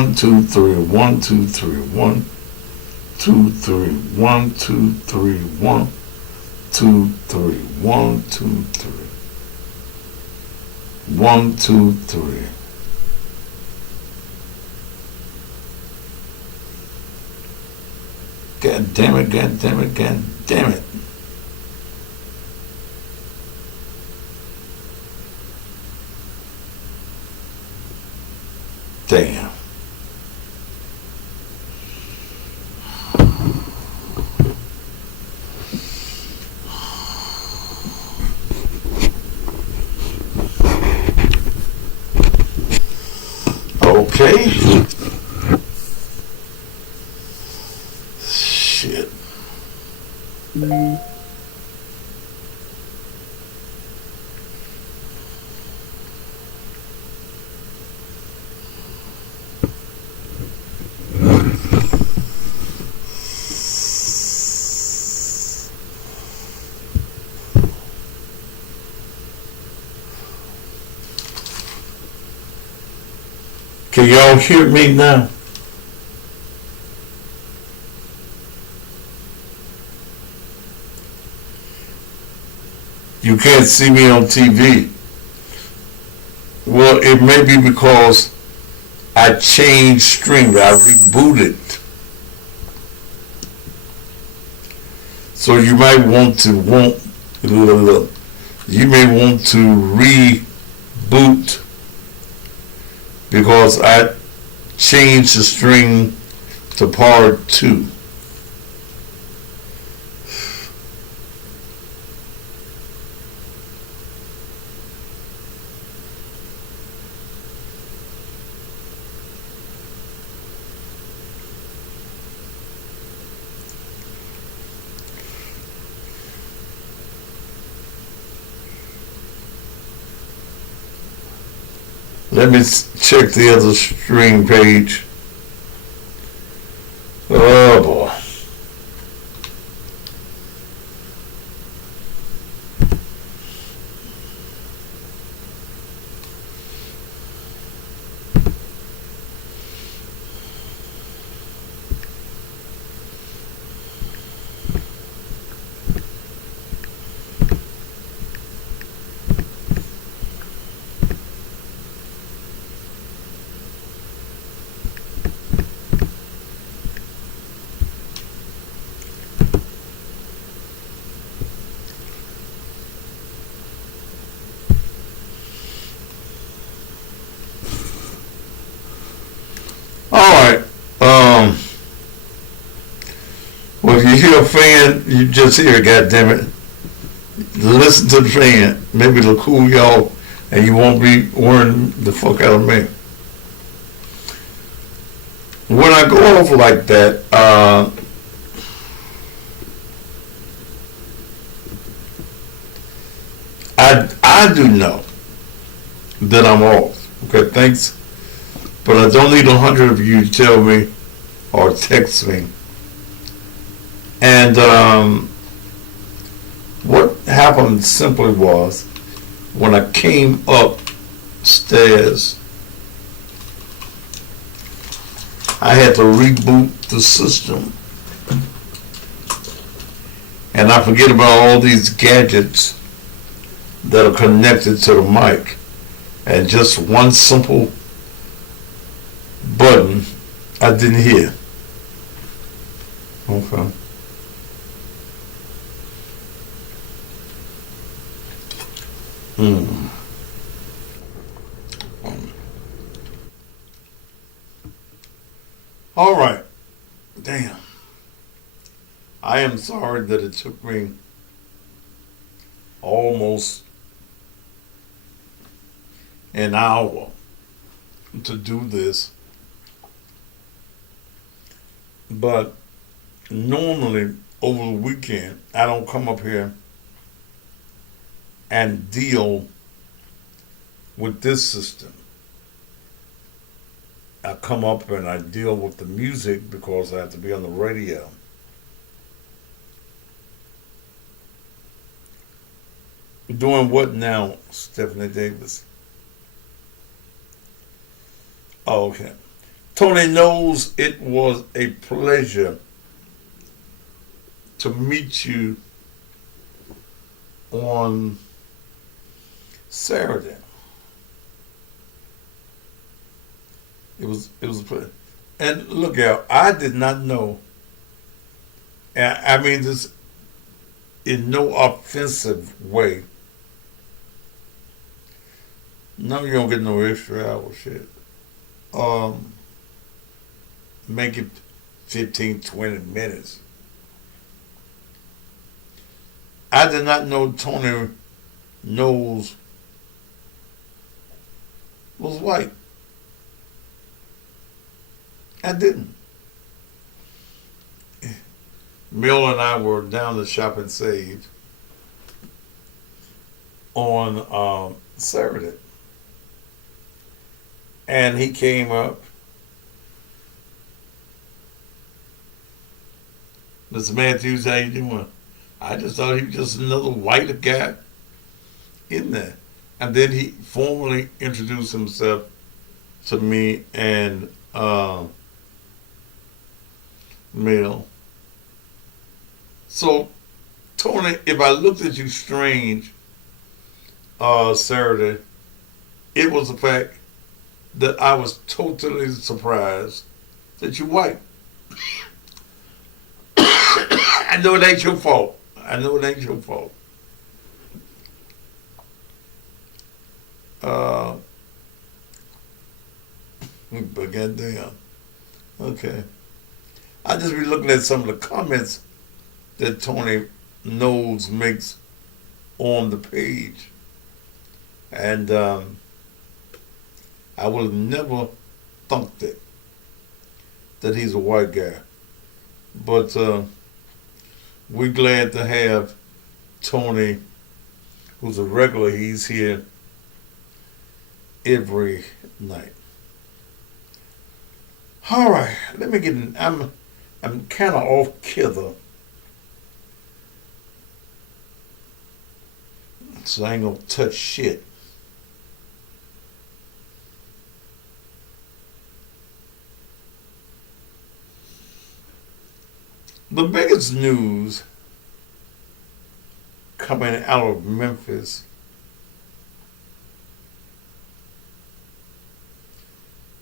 1, 2, 3, 1, 2, 3, 1, 2, 3, 1, 2, 3, 1, 2, 3, 1, 2, 3, 1, 2, 3. God damn it, God damn it, God damn it. Damn. Okay. Shit. Can y'all hear me now? You can't see me on TV. Well, it may be because I changed stream. I rebooted. So you might want to you may want to reboot because I changed the string to part 2. Let me check the other string page. Oh boy. Alright. Well, if you hear a fan, you just hear it, goddammit. Listen to the fan. Maybe it'll cool y'all and you won't be worrying the fuck out of me. When I go off like that, I do know that I'm off. Okay, thanks. But I don't need 100 of you to tell me or text me. And what happened simply was when I came upstairs, I had to reboot the system. And I forget about all these gadgets that are connected to the mic. And just one simple button I didn't hear. Okay. All right. Damn. I am sorry that it took me almost an hour to do this. But normally over the weekend, I don't come up here and deal with this system. I come up and I deal with the music because I have to be on the radio. Doing what now, Stephanie Davis? Oh, okay. Tony knows it was a pleasure to meet you on Saturday. It was a pleasure. And look out, I did not know. And I mean this in no offensive way. No, you don't get no extra hour shit. Um, Make it 15, 20 minutes. I did not know Tony Knowles was white. I didn't. Mill and I were down to Shop and Save on Saturday. And he came up. Mr. Matthews, how you doing? I just thought he was just another white guy in there. And then he formally introduced himself to me and Mel. So, Tony, if I looked at you strange Saturday, it was the fact that I was totally surprised that you're white. I know it ain't your fault. I know it ain't your fault. But goddamn. Okay. I just be looking at some of the comments that Tony Knowles makes on the page. And I would have never thunk that he's a white guy. But we're glad to have Tony, who's a regular. He's here every night. All right, let me get in. I'm kind of off kilter, so I ain't gonna touch shit. The biggest news coming out of Memphis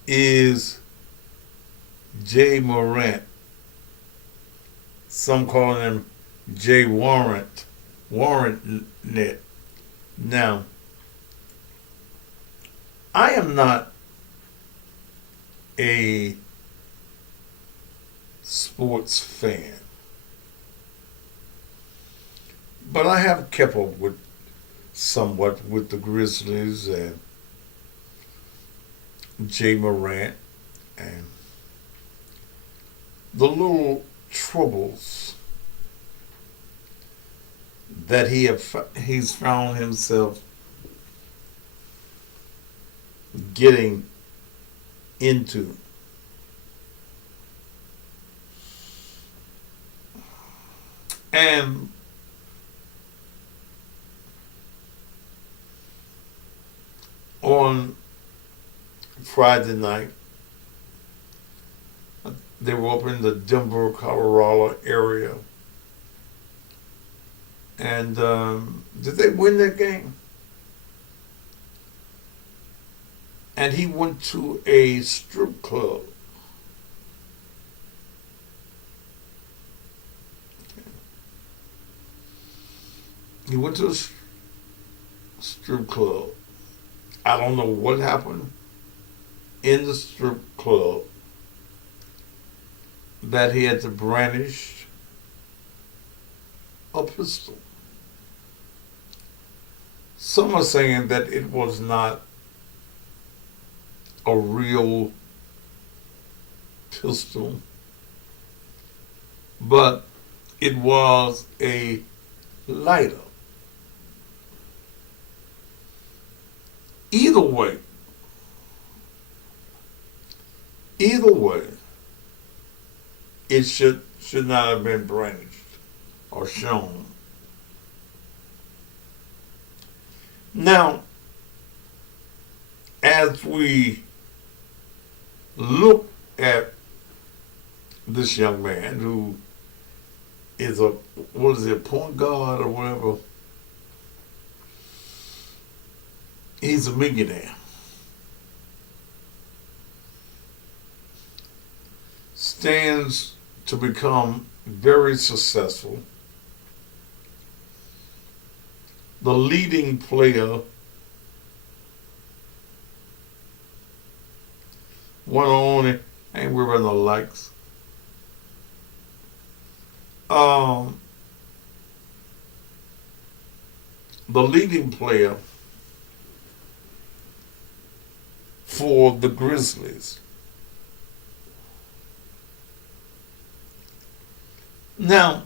is Jay Morant. Some call him Jay Warrant. Warrant. Now, I am not a sports fan, but I have kept up with somewhat with the Grizzlies and Jay Morant and the little troubles that he's found himself getting into. And on Friday night, they were up in the Denver, Colorado area. And did they win that game? And he went to a strip club. He went to a strip club. I don't know what happened in the strip club that he had to brandish a pistol. Some are saying that it was not a real pistol, but it was a lighter. Either way, it should not have been brandished or shown. Now, as we look at this young man who is a, what is it, point guard or whatever. He's a millionaire. Stands to become very successful. The leading player, one only, ain't worried about no likes. The leading player for the Grizzlies. Now,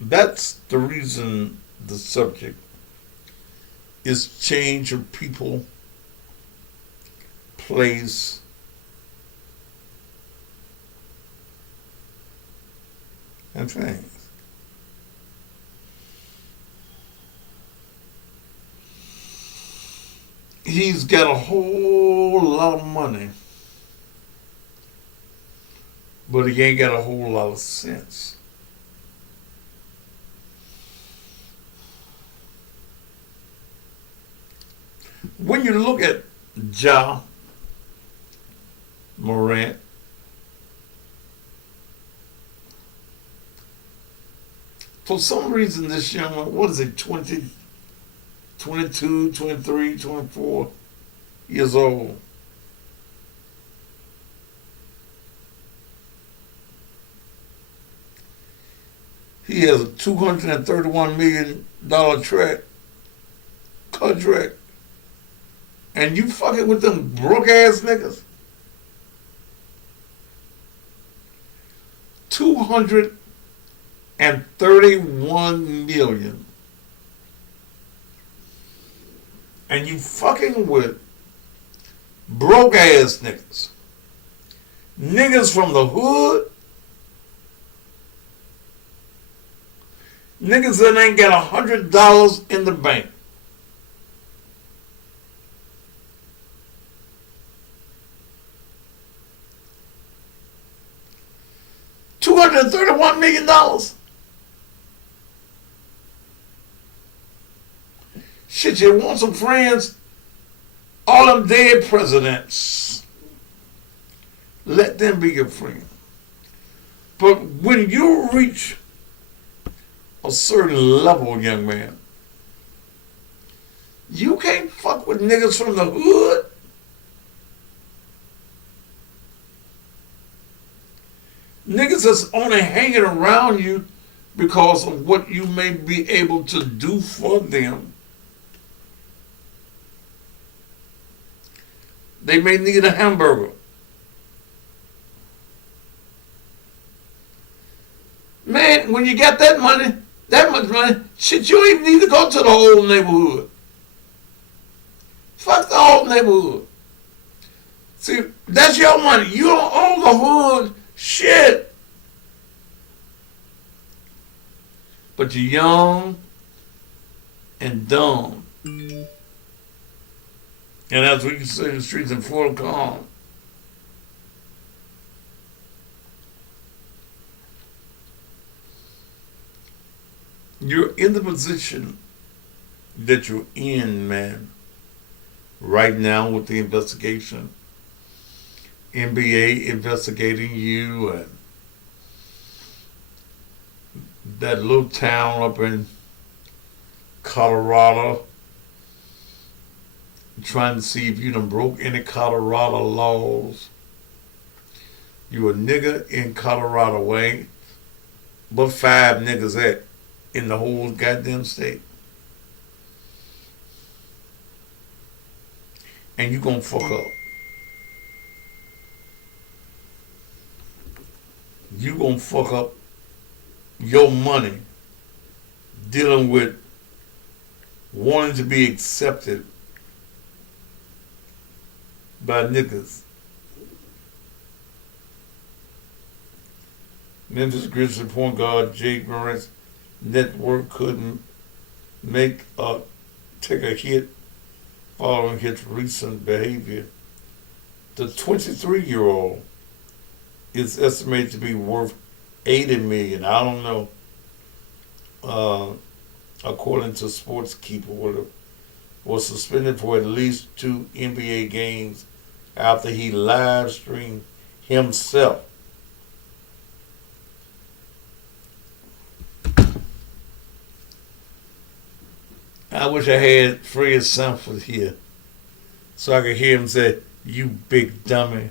that's the reason the subject is change of people, place, and things. He's got a whole lot of money, but he ain't got a whole lot of sense. When you look at Ja Morant, for some reason this young man, what is it, 20, 22, 23, 24 years old. He has a $231 million contract. And you fucking with them broke ass niggas? $231 million. And you fucking with broke ass niggas. Niggas from the hood. Niggas that ain't got $100 in the bank. $231 million. Shit, you want some friends? All them dead presidents. Let them be your friend. But when you reach a certain level, young man, you can't fuck with niggas from the hood. Niggas that's only hanging around you because of what you may be able to do for them. They may need a hamburger. Man, when you got that money, that much money, shit, you don't even need to go to the whole neighborhood. Fuck the whole neighborhood. See, that's your money. You don't own the hood. Shit. But you're young and dumb. And that's what you say in the streets in full calm. You're in the position that you're in, man, right now with the investigation. NBA investigating you, and that little town up in Colorado trying to see if you done broke any Colorado laws. You a nigga in Colorado, way, but 5 niggas at in the whole goddamn state. And you gonna fuck up. You gonna fuck up your money dealing with wanting to be accepted by niggas. Memphis Grizzlies point guard Jake Morant's network couldn't take a hit following his recent behavior The 23-year-old is estimated to be worth 80 million. I don't know. Uh, According to Sportskeeper, was suspended for at least 2 NBA games after he live streamed himself. I wish I had Fred Sanford here so I could hear him say, "You big dummy.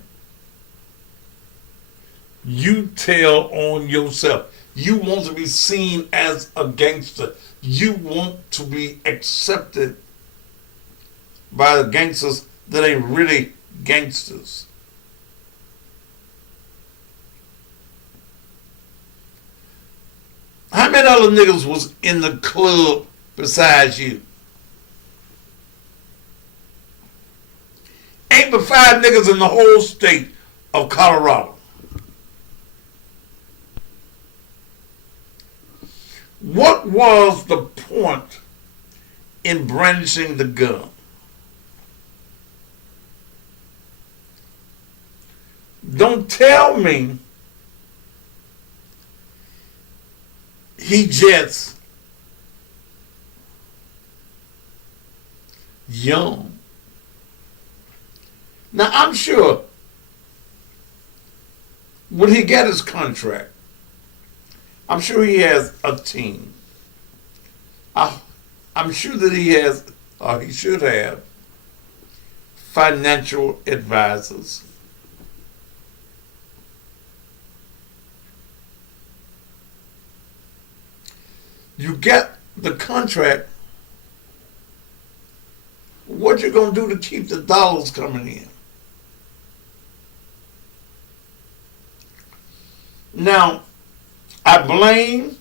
You tell on yourself. You want to be seen as a gangster. You want to be accepted by the gangsters that ain't really gangsters." How many other niggas was in the club besides you? Ain't but 5 niggas in the whole state of Colorado. What was the point in brandishing the gun? Don't tell me he just young. Now I'm sure when he got his contract, I'm sure he has a team. I'm sure that he has, or he should have, financial advisors. You get the contract. What you gonna do to keep the dollars coming in? Now, I blame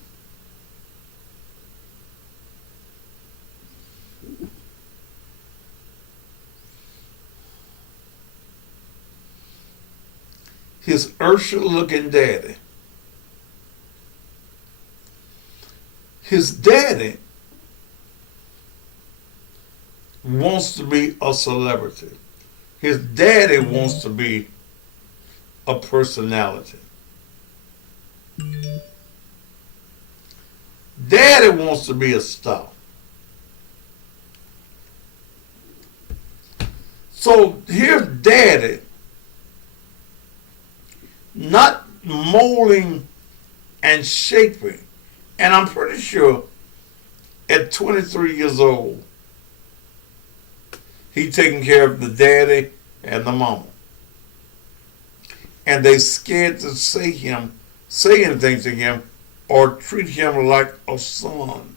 his Ursula-looking daddy. His daddy wants to be a celebrity. His daddy wants to be a personality. Daddy wants to be a star. So here's daddy not molding and shaping. And I'm pretty sure at 23 years old, he taking care of the daddy and the mama. And they scared to say anything to him or treat him like a son.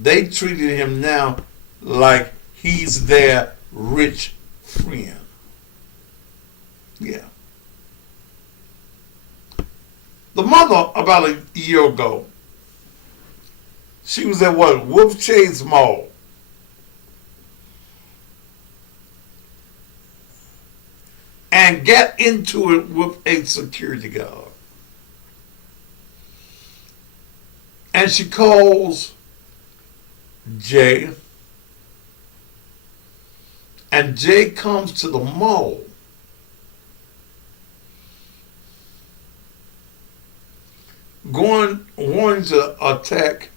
They treated him now like he's their rich friend. Yeah. The mother, about a year ago, she was at what? Wolf Chase Mall. And got into it with a security guard. And she calls Jay. And Jay comes to the mall. Wanting to attack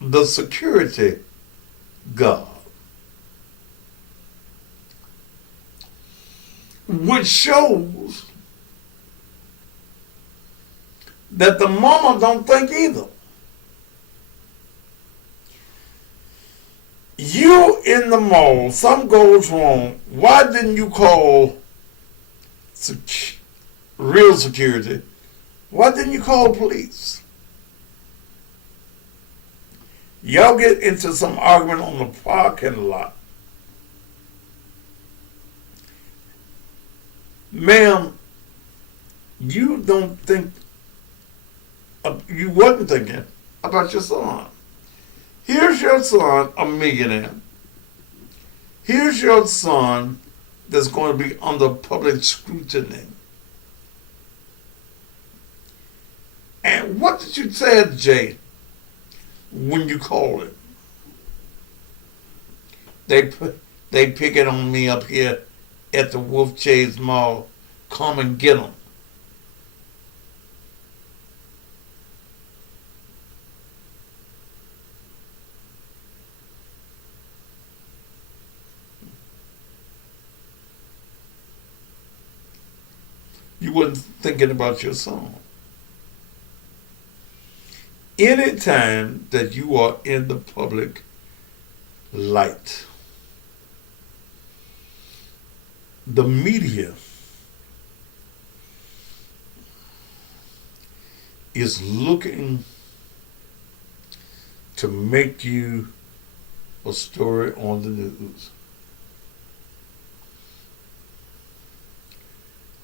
the security guard. Which shows that the mama don't think either. You in the mall, something goes wrong. Why didn't you call real security? Why didn't you call police? Y'all get into some argument on the parking lot. Ma'am, you don't think, you wasn't thinking about your son. Here's your son, a millionaire. Here's your son that's going to be under public scrutiny. And what did you say, Jay, when you called him? They picking on me up here at the Wolf Chase Mall. Come and get them. You wasn't thinking about your song. Anytime that you are in the public light, the media is looking to make you a story on the news.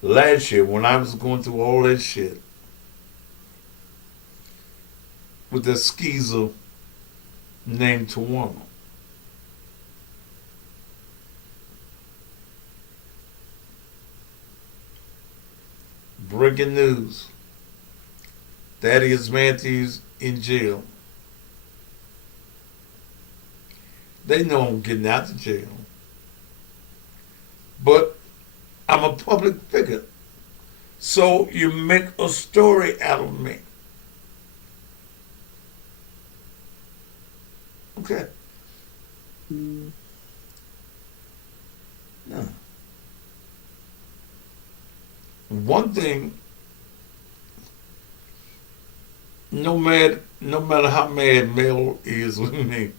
Last year, when I was going through all that shit with that skeezer named Tawana, breaking news: Thaddeus Matthews in jail. They know I'm getting out of jail, but I'm a public figure. So you make a story out of me. Okay. No. One thing, no matter how mad Mel is with me,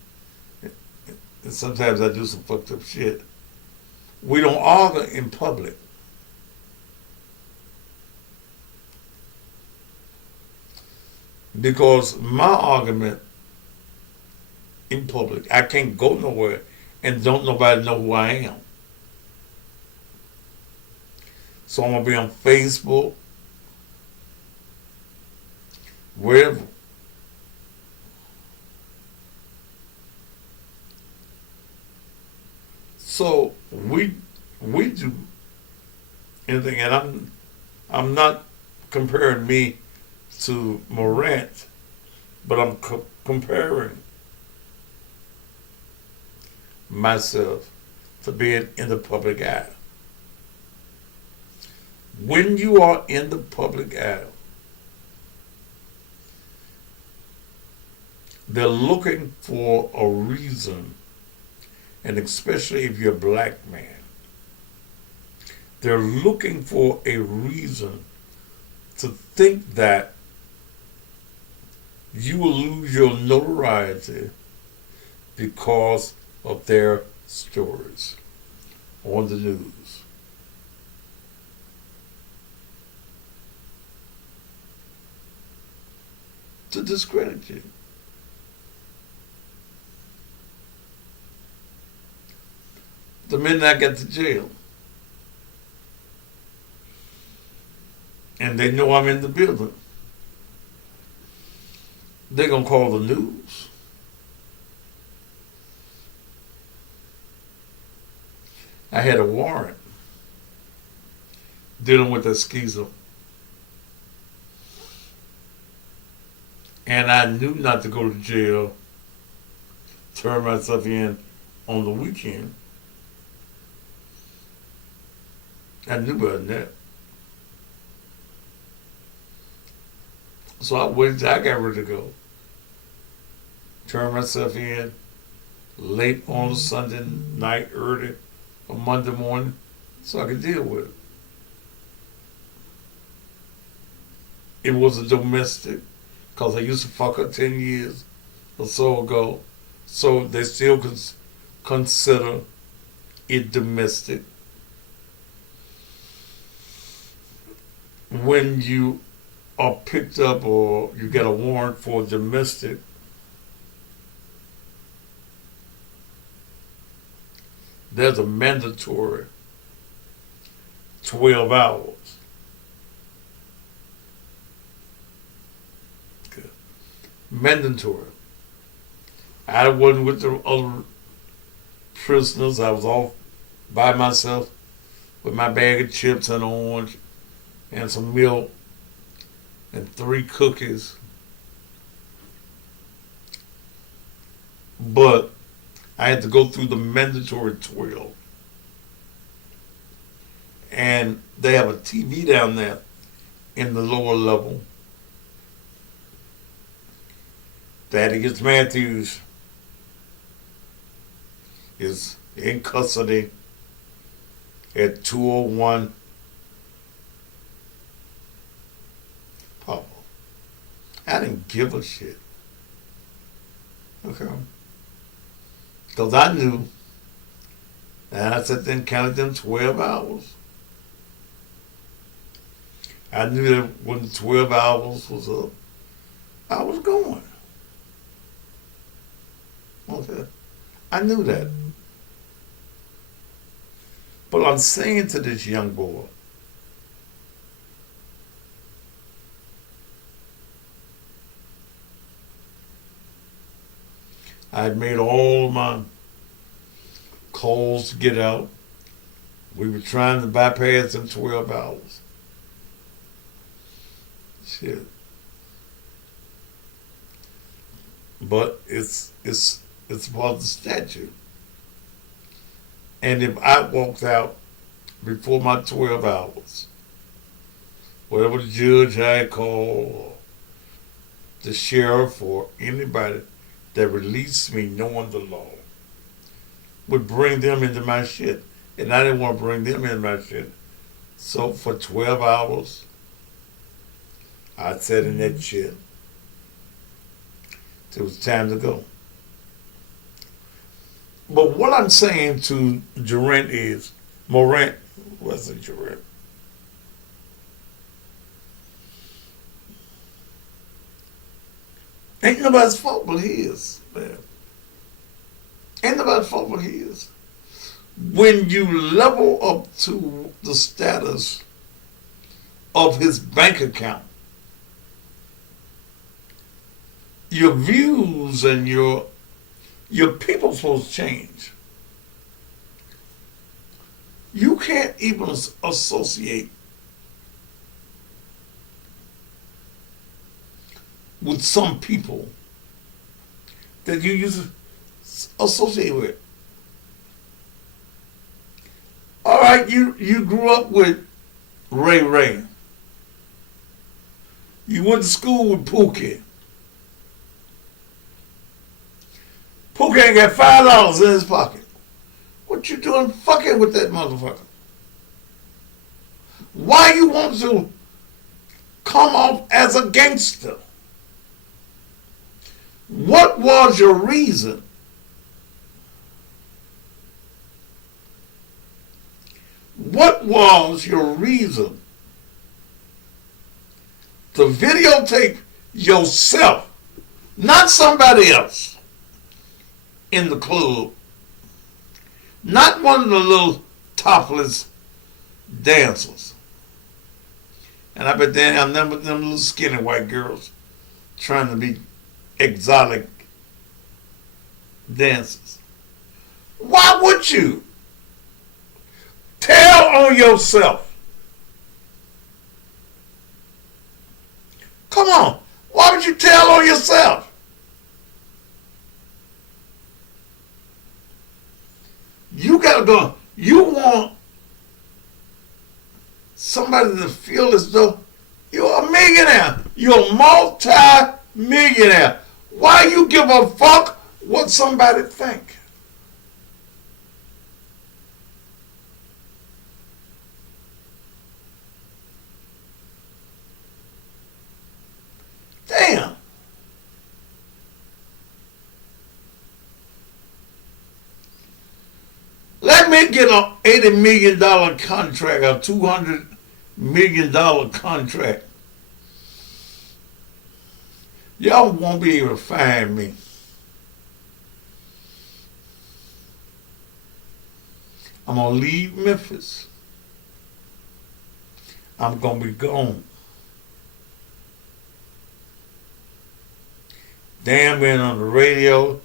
and sometimes I do some fucked up shit, we don't argue in public. Because my argument in public, I can't go nowhere and don't nobody know who I am. So I'm gonna be on Facebook, wherever. So we do anything, and I'm not comparing me to Morant, but I'm comparing myself to being in the public eye. When you are in the public eye, they're looking for a reason, and especially if you're a black man, they're looking for a reason to think that you will lose your notoriety because of their stories on the news. To discredit you. The minute I get to jail, and they know I'm in the building, they're going to call the news. I had a warrant dealing with that skeezer. And I knew not to go to jail, turn myself in on the weekend. I knew better than that. So I waited till I got ready to go. Turn myself in late on Sunday night, early on Monday morning, so I could deal with it. It was a domestic, because I used to fuck her 10 years or so ago. So they still consider it domestic. When you are picked up or you get a warrant for domestic, there's a mandatory 12 hours. Good. Mandatory. I wasn't with the other prisoners. I was off by myself with my bag of chips and orange and some milk and 3 cookies. But I had to go through the mandatory 12. And they have a TV down there in the lower level. Thaddeus Matthews is in custody at 201 Papa. I didn't give a shit. Okay. Because I knew, and I sat there and counted them 12 hours. I knew that when the 12 hours was up, I was going. Okay. I knew that. But I'm saying to this young boy, I had made all my calls to get out. We were trying to bypass in 12 hours. Shit. But it's about the statute. And if I walked out before my 12 hours, whatever the judge had called, or the sheriff, or anybody that released me knowing the law, would bring them into my shit. And I didn't want to bring them into my shit. So for 12 hours, I sat in that shit. It was time to go. But what I'm saying to Morant wasn't Durant. Ain't nobody's fault but his, man. Ain't nobody's fault but his. When you level up to the status of his bank account, your views and your people supposed to change. You can't even associate with some people that you used to associate with. All right, you grew up with Ray Ray. You went to school with Pookie. Pookie ain't got $5 in his pocket. What you doing fucking with that motherfucker? Why you want to come off as a gangster? What was your reason? What was your reason to videotape yourself, not somebody else, in the club, not one of the little topless dancers? And I bet they have none but them little skinny white girls trying to be exotic dancers. Why would you? Tell on yourself. Come on. Why would you tell on yourself? You gotta go. You want somebody to feel as though you're a millionaire. You're a multi-millionaire. Why you give a fuck what somebody think? Damn. Let me get an $80 million contract, a $200 million contract. Y'all won't be able to find me. I'm going to leave Memphis. I'm going to be gone. Damn, been on the radio,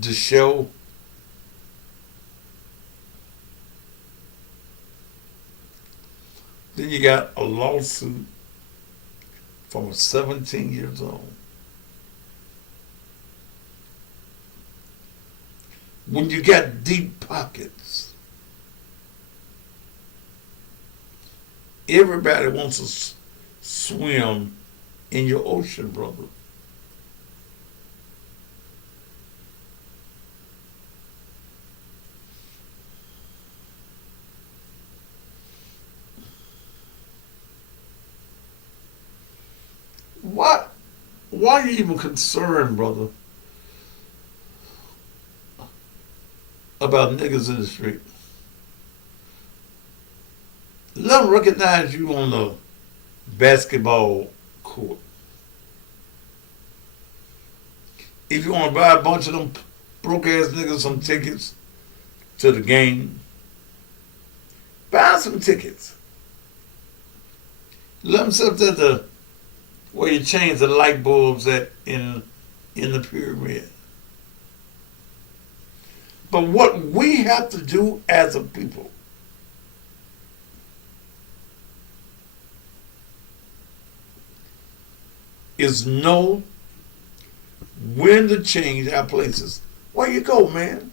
the show. Then you got a lawsuit from a 17 years old. when you got deep pockets, everybody wants to swim in your ocean, brother. Why? Why are you even concerned, brother, about niggas in the street? Let them recognize you on the basketball court. If you want to buy a bunch of them broke ass niggas some tickets to the game, buy some tickets. Let them sit at the where you change the light bulbs at in the pyramid. But what we have to do as a people is know when to change our places. Where you go, man?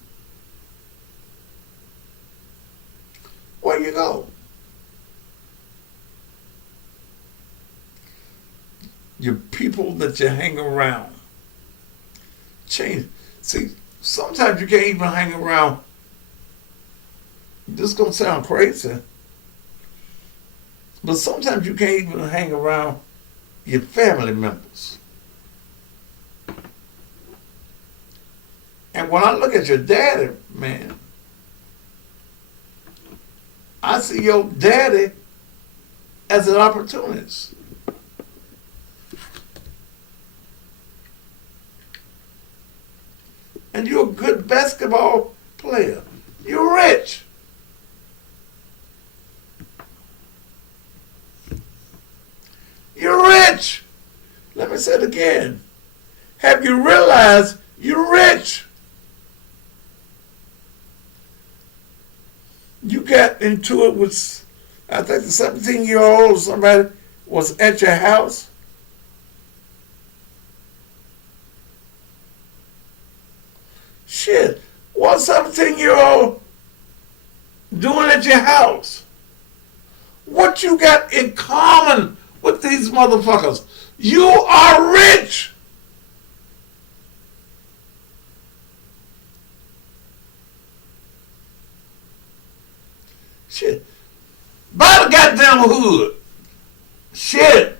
Where you go? Your people that you hang around. Change. See, sometimes you can't even hang around. This is gonna sound crazy, but sometimes you can't even hang around your family members. And when I look at your daddy, man, I see your daddy as an opportunist. And you're a good basketball player. You're rich. You're rich. Let me say it again. Have you realized you're rich? You got into it with, I think the 17-year-old or somebody was at your house. Shit, what's 17-year-old doing at your house? What you got in common with these motherfuckers? You are rich. Shit. Buy the goddamn hood. Shit.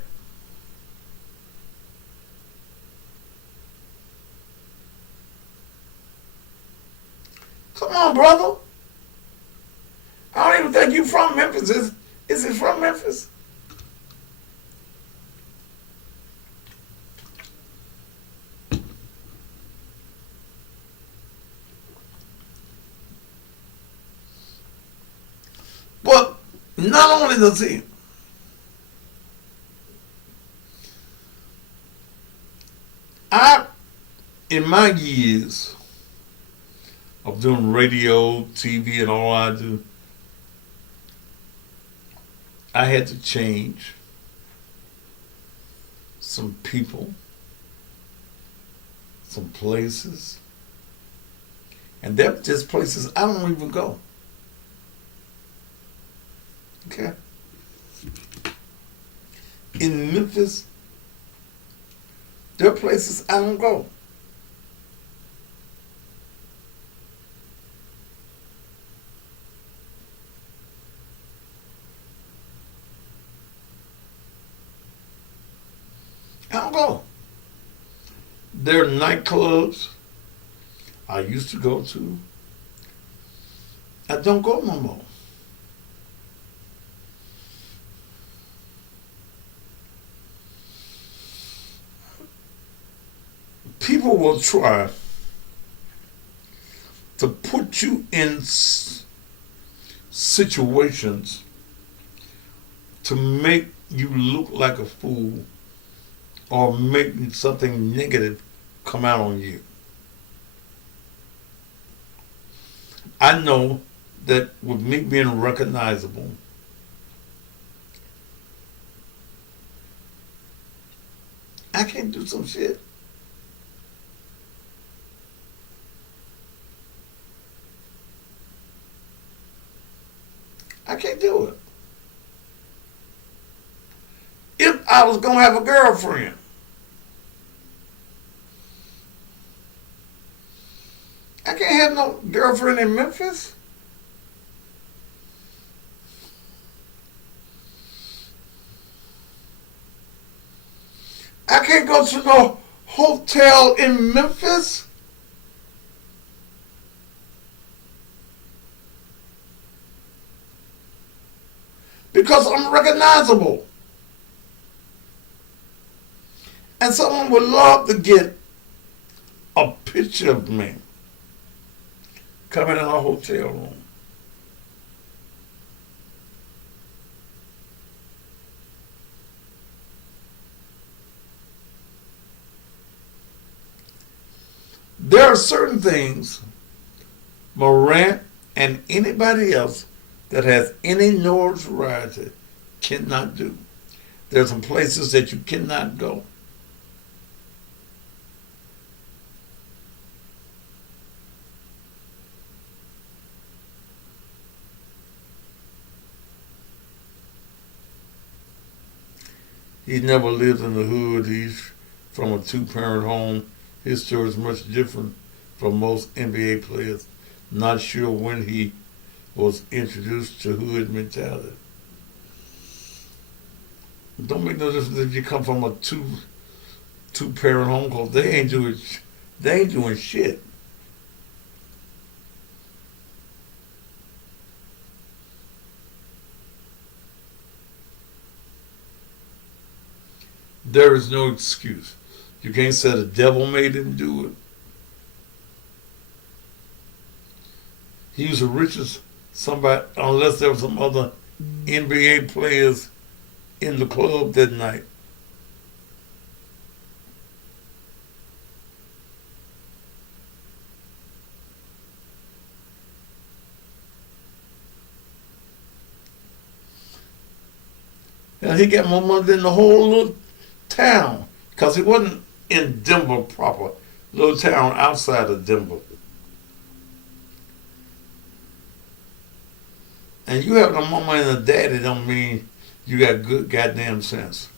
Come on, brother. I don't even think you from Memphis. Is it from Memphis? But not only does he, in my years of doing radio, TV, and all I do, I had to change some people, some places, and they're just places I don't even go. Okay? In Memphis, there are places I don't go. I don't go. There are nightclubs I used to go to. I don't go no more. People will try to put you in situations to make you look like a fool or make something negative come out on you. I know that with me being recognizable, I can't do some shit. I can't do it. If I was going to have a girlfriend, I can't have no girlfriend in Memphis. I can't go to no hotel in Memphis. Because I'm recognizable. And someone would love to get a picture of me coming in a hotel room. There are certain things Morant and anybody else that has any notoriety cannot do. There's some places that you cannot go. He never lived in the hood. He's from a two-parent home. His story is much different from most NBA players. Not sure when he was introduced to hood mentality. Don't make no difference if you come from a two-parent home, because they ain't doing shit. There is no excuse. You can't say the devil made him do it. He was the richest somebody, unless there was some other NBA players in the club that night. And he got more money than the whole little town, because he wasn't in Denver proper, little town outside of Denver. And you have a mama and a daddy don't mean you got good goddamn sense.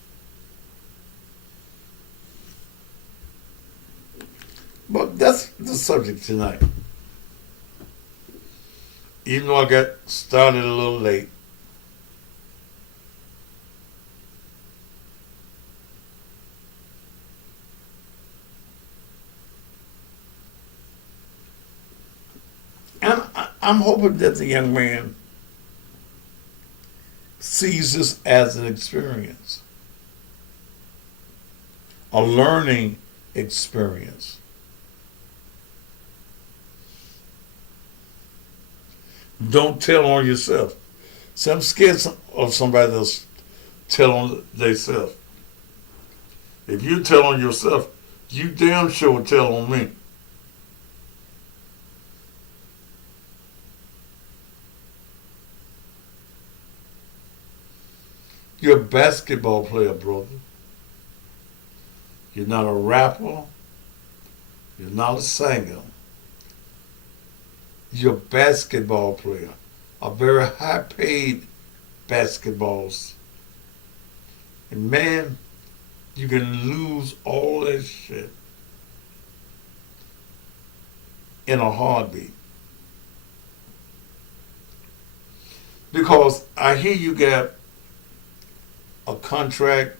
But that's the subject tonight. Even though I got started a little late. And I'm hoping that the young man sees this as an experience, a learning experience. Don't tell on yourself. So I'm scared of somebody else tell on themselves. If you tell on yourself, you damn sure will tell on me. You're a basketball player, brother. You're not a rapper. You're not a singer. You're a basketball player. A very high paid basketballs. And man, you can lose all that shit in a heartbeat. Because I hear you got a contract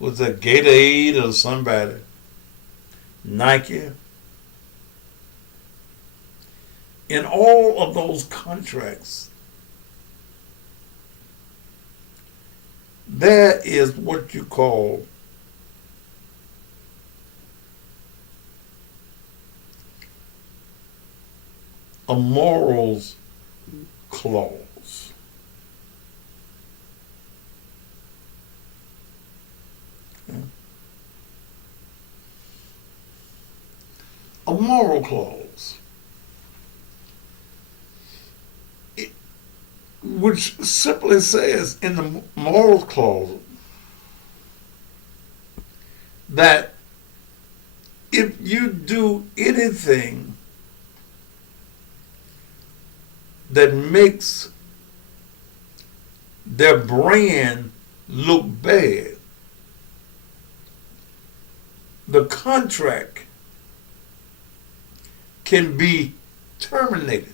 with a Gatorade or somebody, Nike. In all of those contracts, there is what you call a morals clause. Okay? A moral clause, which simply says in the moral clause that if you do anything that makes their brand look bad, the contract can be terminated.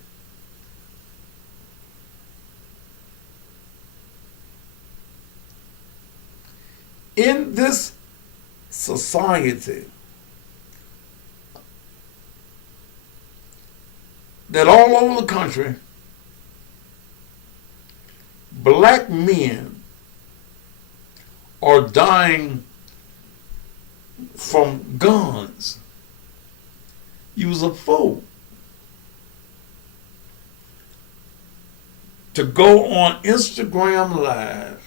In this society that all over the country, black men are dying from guns. You's a fool to go on Instagram Live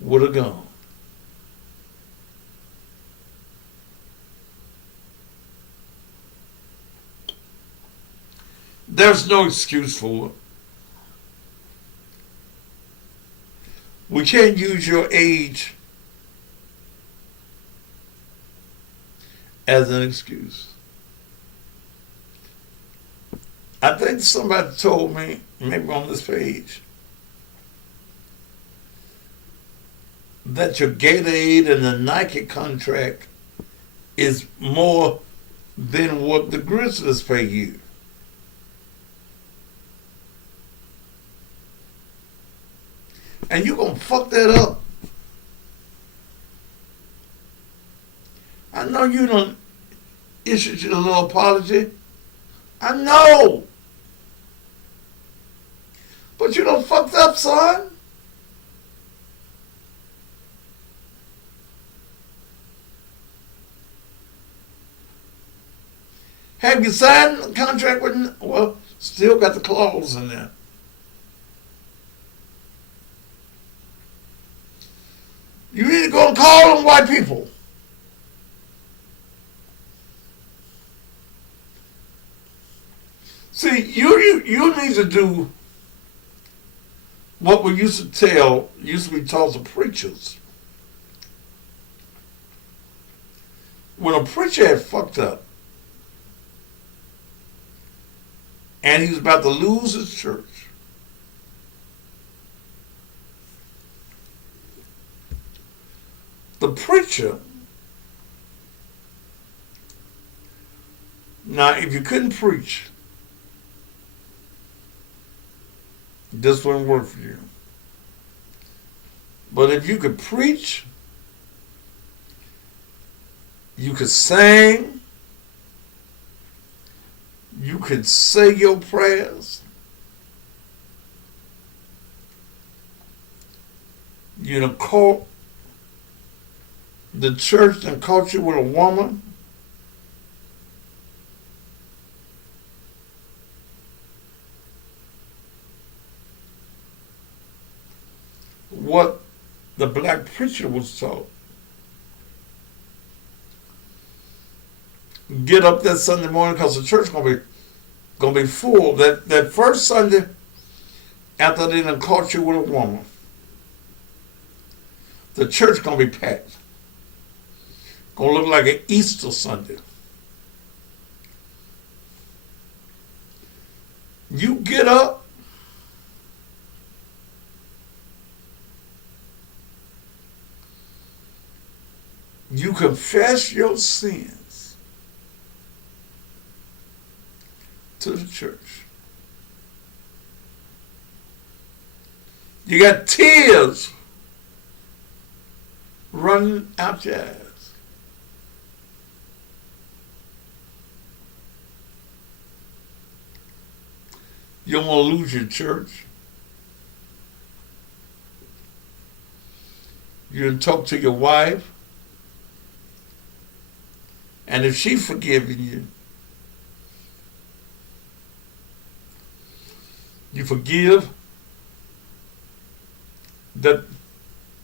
with a gun. There's no excuse for it. We can't use your age as an excuse. I think somebody told me, maybe on this page, that your Gatorade and the Nike contract is more than what the Grizzlies pay you. And you gonna fuck that up. I know you done issued you a little apology. I know. But you done fucked up, son. Have you signed a contract with, well, still got the clause in there. You need to go and call them white people. See, you need to do what we used to be taught to preachers. When a preacher had fucked up and he was about to lose his church, the preacher, now if you couldn't preach, this wouldn't work for you. But if you could preach, you could sing, you could say your prayers, you know, call the church and caught you with a woman, what the black preacher was taught. Get up that Sunday morning because the church gonna be full. That first Sunday after they done caught you with a woman, the church gonna be packed. Gonna look like an Easter Sunday. You get up, you confess your sins to the church. You got tears running out your eyes. You don't want to lose your church. You done talk to your wife, and if she forgiven you, you forgive that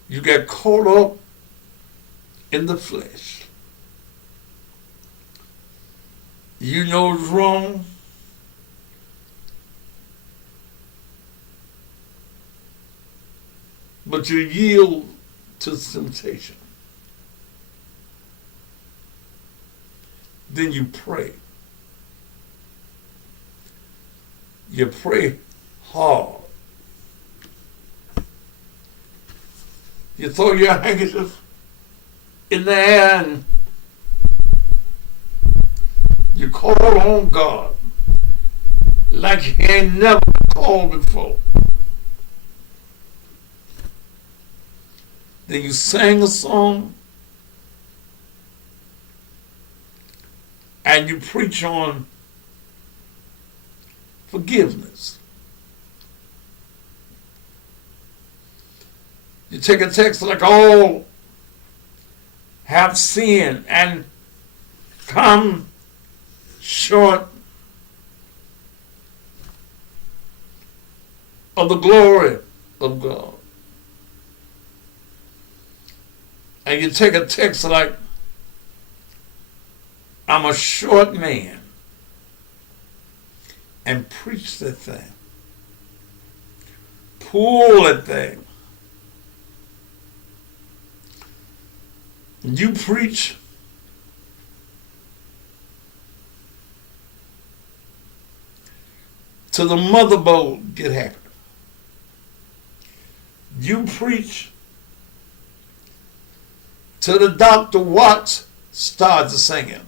you got caught up in the flesh. You know it's wrong. But you yield to temptation. Then you pray. You pray hard. You throw your handkerchief in the air and you call on God like you ain't never called before. Then you sing a song and you preach on forgiveness. You take a text like all have sinned and come short of the glory of God. And you take a text like, I'm a short man, and preach that thing. Pull that thing. You preach to the motherboard get happy. You preach till the Dr. Watts starts singing.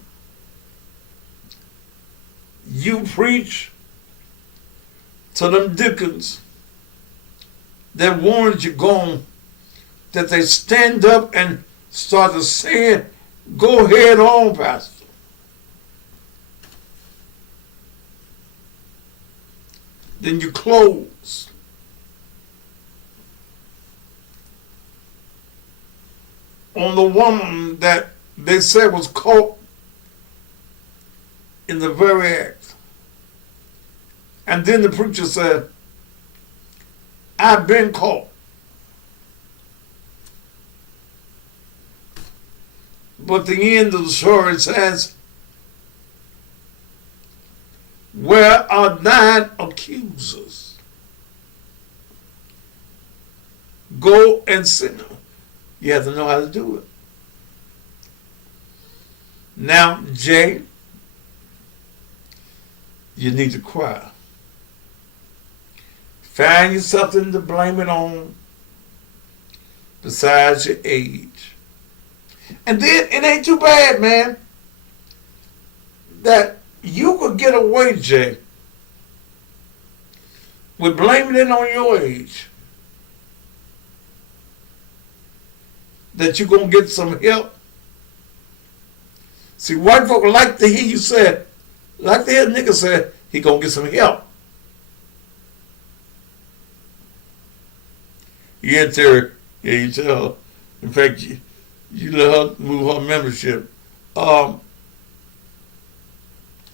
You preach to them deacons that warned you gone, that they stand up and start to say, go ahead on, Pastor. Then you close. On the woman that they said was caught in the very act. And then the preacher said, I've been caught. But the end of the story says, where are thine accusers? Go and sin. You have to know how to do it. Now, Jay, you need to cry. Find you something to blame it on besides your age. And then it ain't too bad, man, that you could get away, Jay, with blaming it on your age. That you're going to get some help. See, white folk like to hear you say, like to hear a nigga say, he going to get some help. Yeah, Terry. Yeah, you tell her. In fact, you let her move her membership.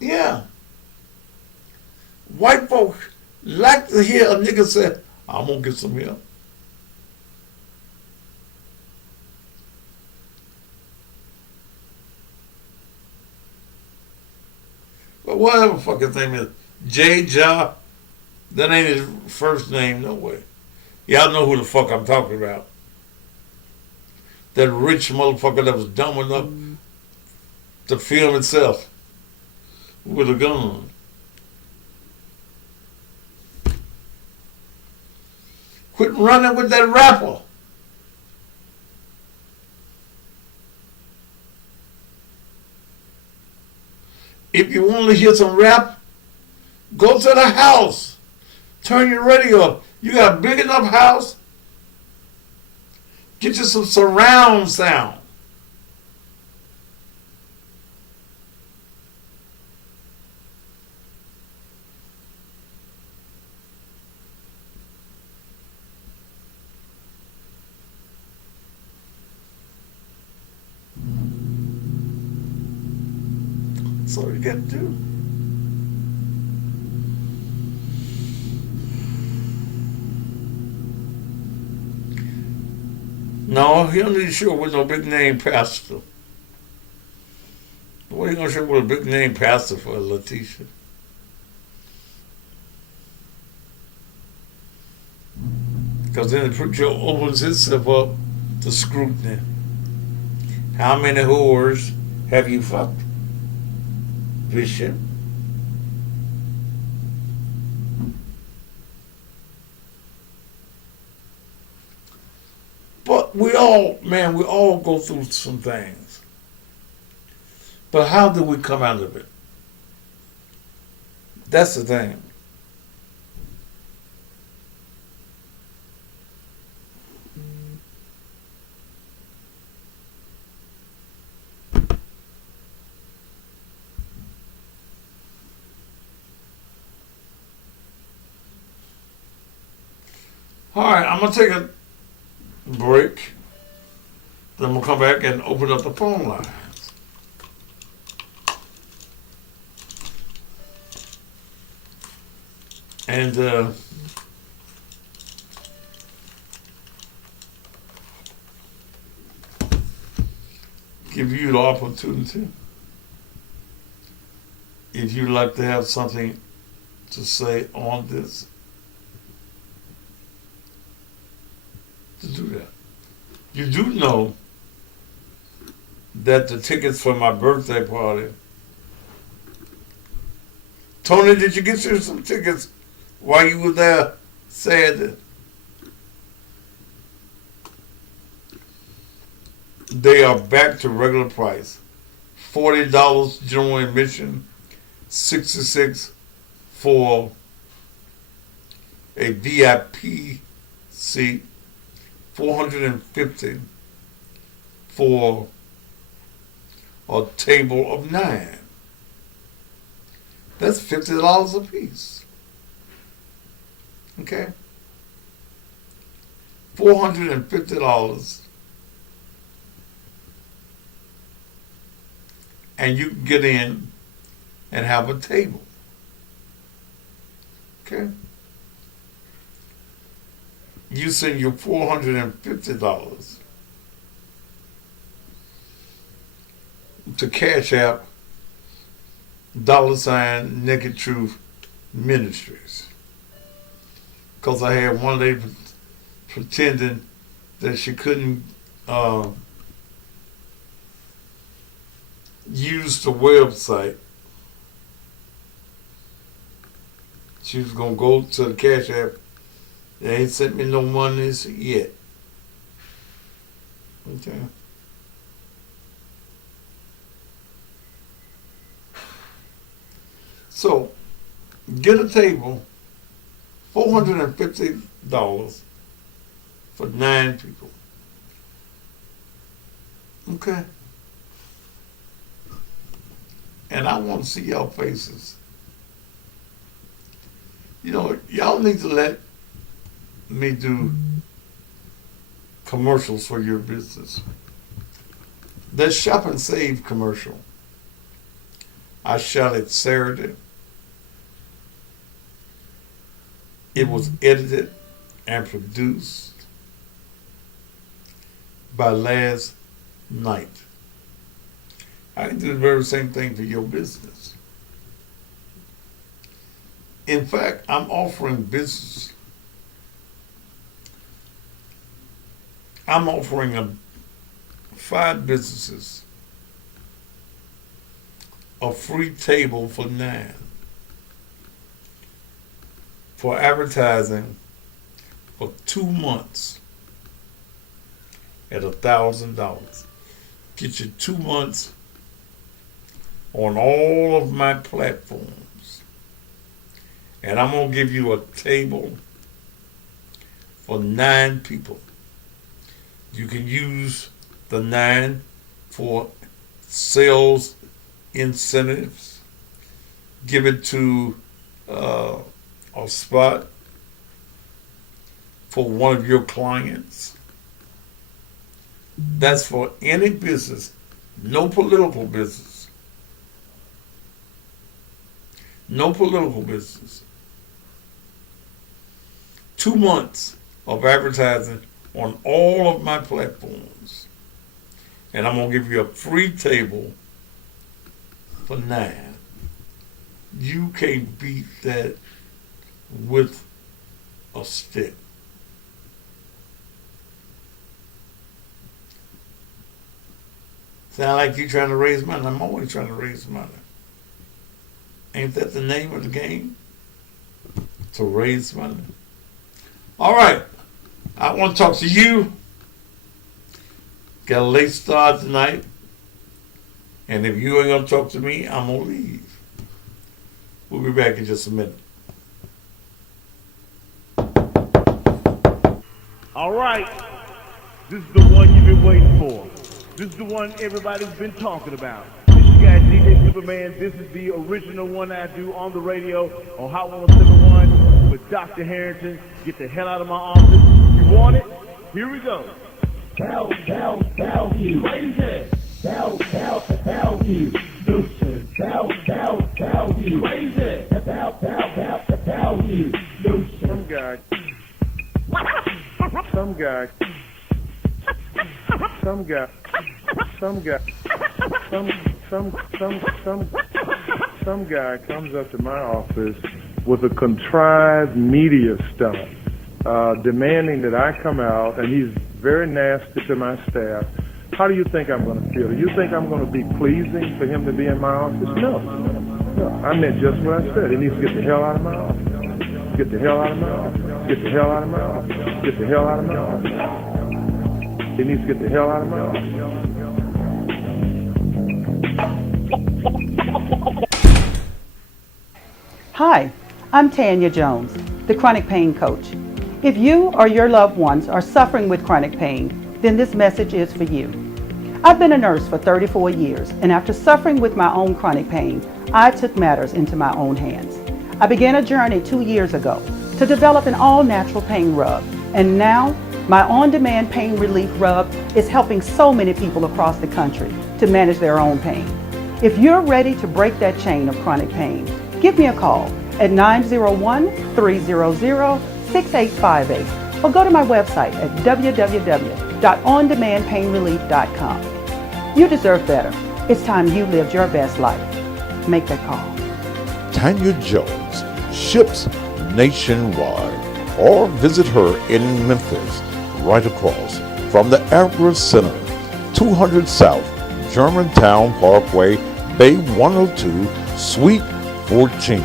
Yeah. White folk like to hear a nigga say, I'm going to get some help. But whatever fucking thing is, J. Ja, that ain't his first name, no way. Y'all know who the fuck I'm talking about. That rich motherfucker that was dumb enough to film himself with a gun. Quit running with that rapper. If you want to hear some rap, go to the house. Turn your radio up. You got a big enough house? Get you some surround sound. That's all you got to do. No, he don't need to show up with no big name pastor. What are you going to show up with a big name pastor for, Letitia? Because then the preacher opens himself up to scrutiny. How many whores have you fucked, Bishop? But we all go through some things. But how do we come out of it? That's the thing. All right, I'm gonna take a break. Then we'll come back and open up the phone lines. And give you the opportunity, if you'd like to have something to say on this, to do that. You do know that the tickets for my birthday party. Tony, did you get you some tickets while you were there Saturday? They are back to regular price. $40 general admission, $66 for a VIP seat, $450 for a table of 9. That's $50 a piece. Okay? $450, and you can get in and have a table. Okay? You send your $450 to Cash App $ Naked Truth Ministries. Because I had one lady pretending that she couldn't use the website. She was going to go to the Cash App. They ain't sent me no money yet. Okay. So, get a table, $450 for 9 people. Okay. And I want to see y'all faces. You know, y'all need to let me do commercials for your business. That Shop and Save commercial, I shot it Saturday. It was edited and produced by last night. I can do the very same thing for your business. In fact, I'm offering 5 businesses a free table for 9 for advertising for 2 months at $1,000. Get you 2 months on all of my platforms. And I'm going to give you a table for 9 people. You can use the 9 for sales incentives. Give it to a spot for one of your clients. That's for any business, no political business. No political business. 2 months of advertising on all of my platforms. And I'm going to give you a free table for 9. You can't beat that with a stick. Sound like you trying to raise money? I'm always trying to raise money. Ain't that the name of the game? To raise money. All right. I want to talk to you Got a late start tonight. And if you ain't going to talk to me, I'm going to leave. We'll be back in just a minute. All right. This is the one you've been waiting for. This is the one everybody's been talking about. This you got DJ Superman. This is the original one I do on the radio on Hot 107.1 with Dr. Harrington. Get the hell out of my office. You want it? Here we go. Tell you. Raise it. Tell you. Lucian. Tell you. Raise it. Tell you. Lucian. Some guy comes up to my office with a contrived media stunt, demanding that I come out, and he's very nasty to my staff. How do you think I'm going to feel? Do you think I'm going to be pleasing for him to be in my office? No. I meant just what I said. He needs to get the hell out of my office. Get the hell out of my office. Get the hell out of my office. Get the hell out of my office. He needs to get the hell out of my office. Hi, I'm Tanya Jones, the chronic pain coach. If you or your loved ones are suffering with chronic pain, then this message is for you. I've been a nurse for 34 years, and after suffering with my own chronic pain, I took matters into my own hands. I began a journey 2 years ago to develop an all-natural pain rub, and now my on-demand pain relief rub is helping so many people across the country to manage their own pain. If you're ready to break that chain of chronic pain, give me a call at 901-300-6858 or go to my website at www.ondemandpainrelief.com. You deserve better. It's time you lived your best life. Make that call. Tanya Jones ships nationwide, or visit her in Memphis, right across from the Agra Center, 200 South Germantown Parkway, Bay 102, Suite 14.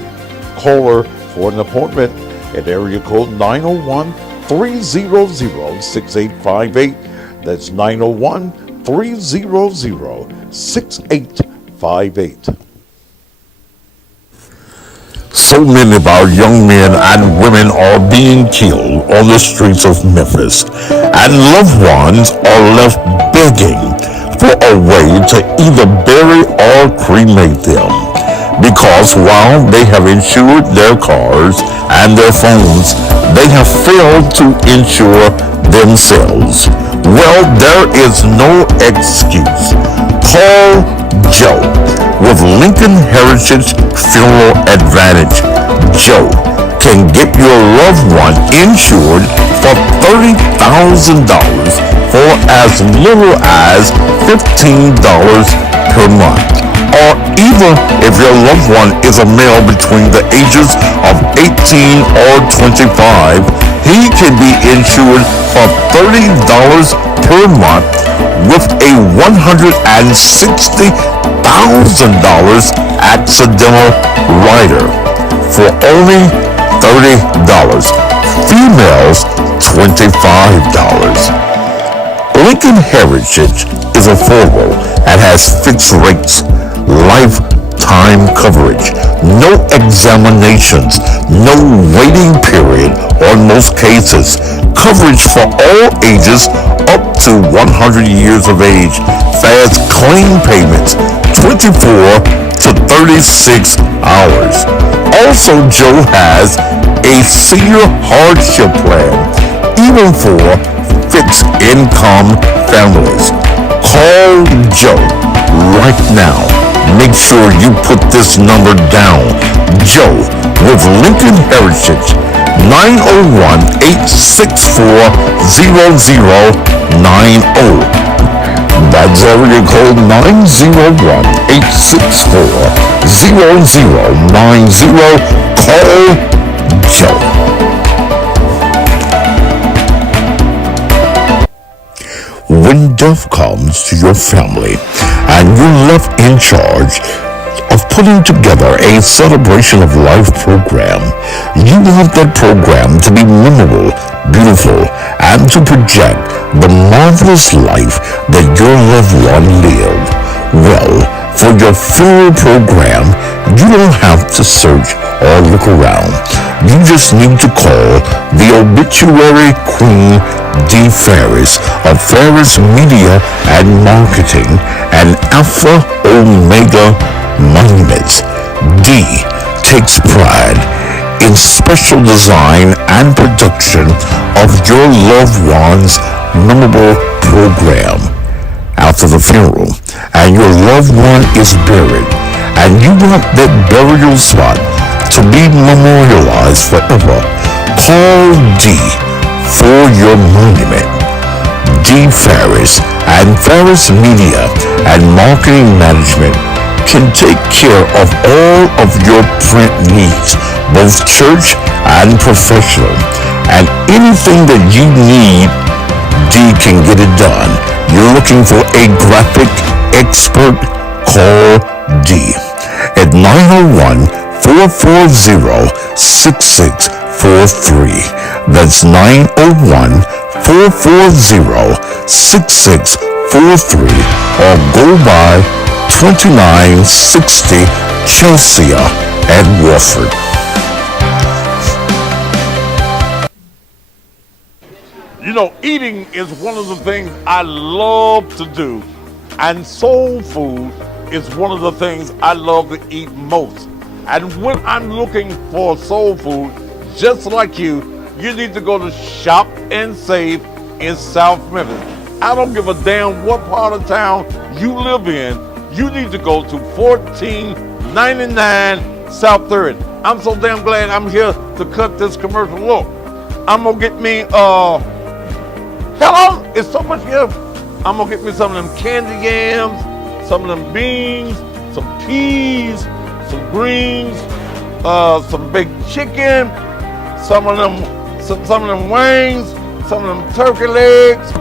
Call her for an appointment at area code 901-300-6858. That's 901-300-6858. So many of our young men and women are being killed on the streets of Memphis, and loved ones are left begging for a way to either bury or cremate them, because while they have insured their cars and their phones, they have failed to insure themselves. Well, there is no excuse. Call Joe with Lincoln Heritage Funeral Advantage. Joe can get your loved one insured for $30,000 for as little as $15 per month. Or even if your loved one is a male between the ages of 18 or 25, he can be insured for $30 per month with a $160,000 accidental rider for only $30. Females, $25. Lincoln Heritage is affordable and has fixed rates, lifetime coverage, no examinations, no waiting period on most cases, coverage for all ages up to 100 years of age, fast claim payments, 24 to 36 hours. Also, Joe has a senior hardship plan, even for fixed income families. Call Joe right now. Make sure you put this number down. Joe with Lincoln Heritage, 901-864-0090. That's area code 901-864-0090. Call Joe. When death comes to your family and you're left in charge of putting together a celebration of life program, you want that program to be memorable, beautiful, and to project the marvelous life that your loved one lived. Well, for your funeral program, you don't have to search or look around. You just need to call the obituary queen, Dee Ferris of Ferris Media and Marketing and Alpha Omega Monuments. Dee takes pride in special design and production of your loved one's memorable program. After the funeral and your loved one is buried and you want that burial spot to be memorialized forever, call Dee for your monument. Dee Ferris and Ferris Media and Marketing Management can take care of all of your print needs, both church and professional, and anything that you need, Dee can get it done. You're looking for a graphic expert? Call Dee at 901-440-6643. That's 901-440-6643, or go by 2960 Chelsea at Wofford. You know, eating is one of the things I love to do, and soul food is one of the things I love to eat most. And when I'm looking for soul food, just like you need to go to Shop and Save in South Memphis. I don't give a damn what part of town you live in, you need to go to 1499 South 3rd. I'm so damn glad I'm here to cut this commercial. Look, I'm gonna get me, hello, it's so much here. I'm gonna get me some of them candy yams, some of them beans, some peas, some greens, some baked chicken, some of them wings, some of them turkey legs.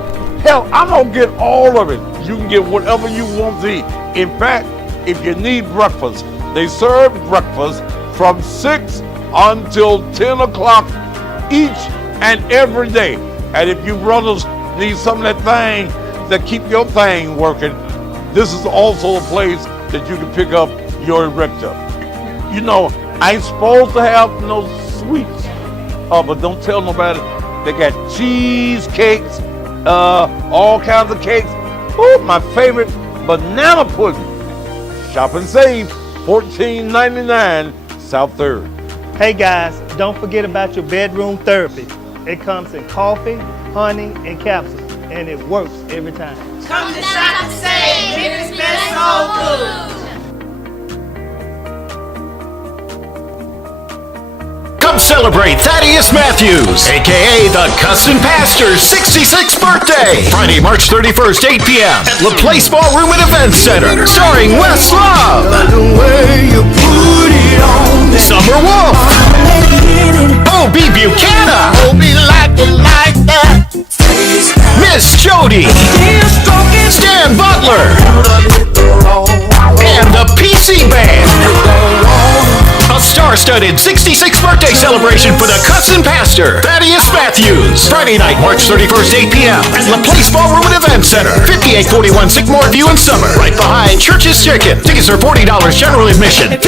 Hell, I'm gonna get all of it. You can get whatever you want to eat. In fact, if you need breakfast, they serve breakfast from 6 until 10 o'clock each and every day. And if you brothers need some of that thing that keep your thing working, this is also a place that you can pick up your erector. You know, I ain't supposed to have no sweets, but don't tell nobody. They got cheesecakes, all kinds of cakes. Ooh, my favorite, banana pudding. Shop and Save, 1499 South 3rd. Hey guys, don't forget about your bedroom therapy. It comes in coffee, honey, and capsules, and it works every time. Come to Shop and Save, Memphis Best Soul Food. Come celebrate Thaddeus Matthews, aka the Custom Pastor's 66th birthday, Friday, March 31st, 8 p.m. at La Place Ballroom and Event Center, starring Wes Love, Summer Wolf, O.B. Buchanan, Miss Jody, Stan Butler, and the PC Band. A star-studded 66th birthday celebration for the Custom Pastor, Thaddeus Matthews. Friday night, March 31st, 8 p.m. at La Place Ballroom and Event Center, 5841 Sycamore View in Summer, right behind Church's Chicken. Tickets are $40 general admission, $50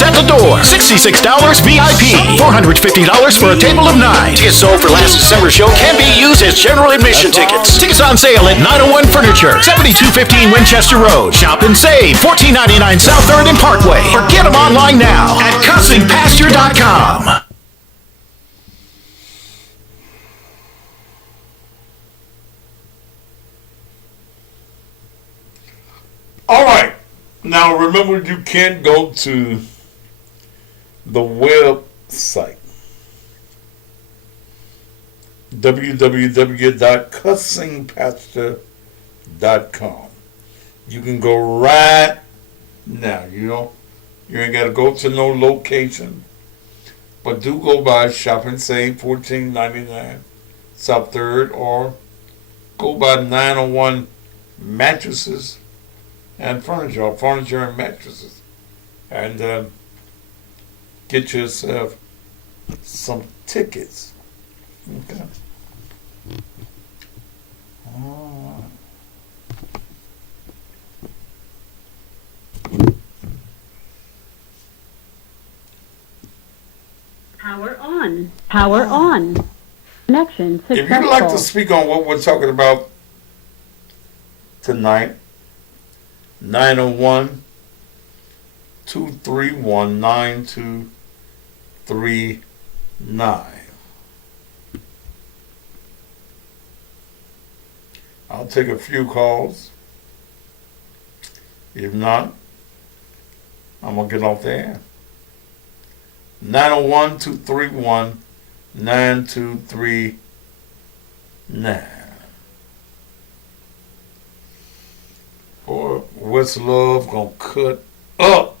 at the door, $66 VIP, $450 for a table of 9. Tickets sold for last December show can be used as general admission tickets. Tickets on sale at 901 Furniture, 7215 Winchester Road. Shop and Save, 1499 South 3rd and Parkway. Or get them online now at CustomPasture.com. All right. Now remember, you can't go to the website www.cussingpastor.com. You can go right now. You ain't got to go to no location, but do go by Shop and Save, 1499 South 3rd, or go by 901 Mattresses and Furniture, or Furniture and Mattresses, and get yourself some tickets. Okay. Power on. Power on. Connection successful. If you'd like to speak on what we're talking about tonight, 901-231-9239. I'll take a few calls. If not, I'm going to get off the air. 901-231-9239. Boy, what's love gonna cut up?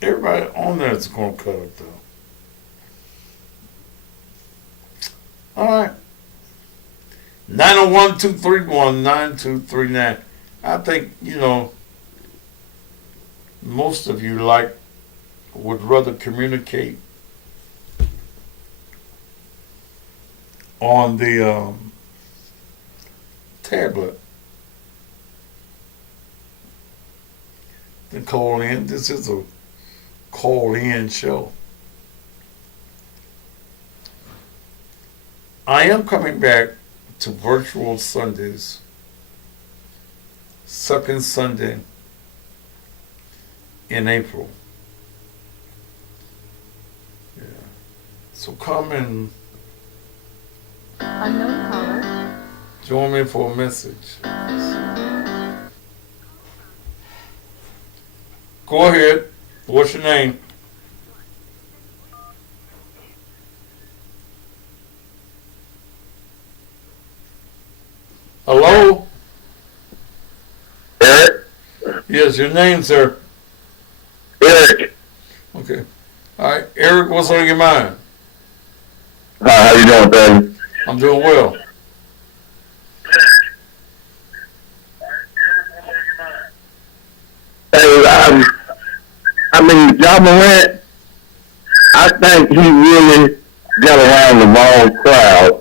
Everybody on there is gonna cut up though. All right. 901-231-9239. I think, most of you would rather communicate on the tablet than call in. This is a call-in show. I am coming back to virtual Sundays, second Sunday in April. Yeah. So come and Unknown caller. join me for a message. Go ahead. What's your name? Hello? Eric? Yes, your name, sir. Eric. Okay. All right. Eric, what's on your mind? Hi, how you doing, baby? I'm doing well. Hey, John Morant, I think he really got around the wrong crowd.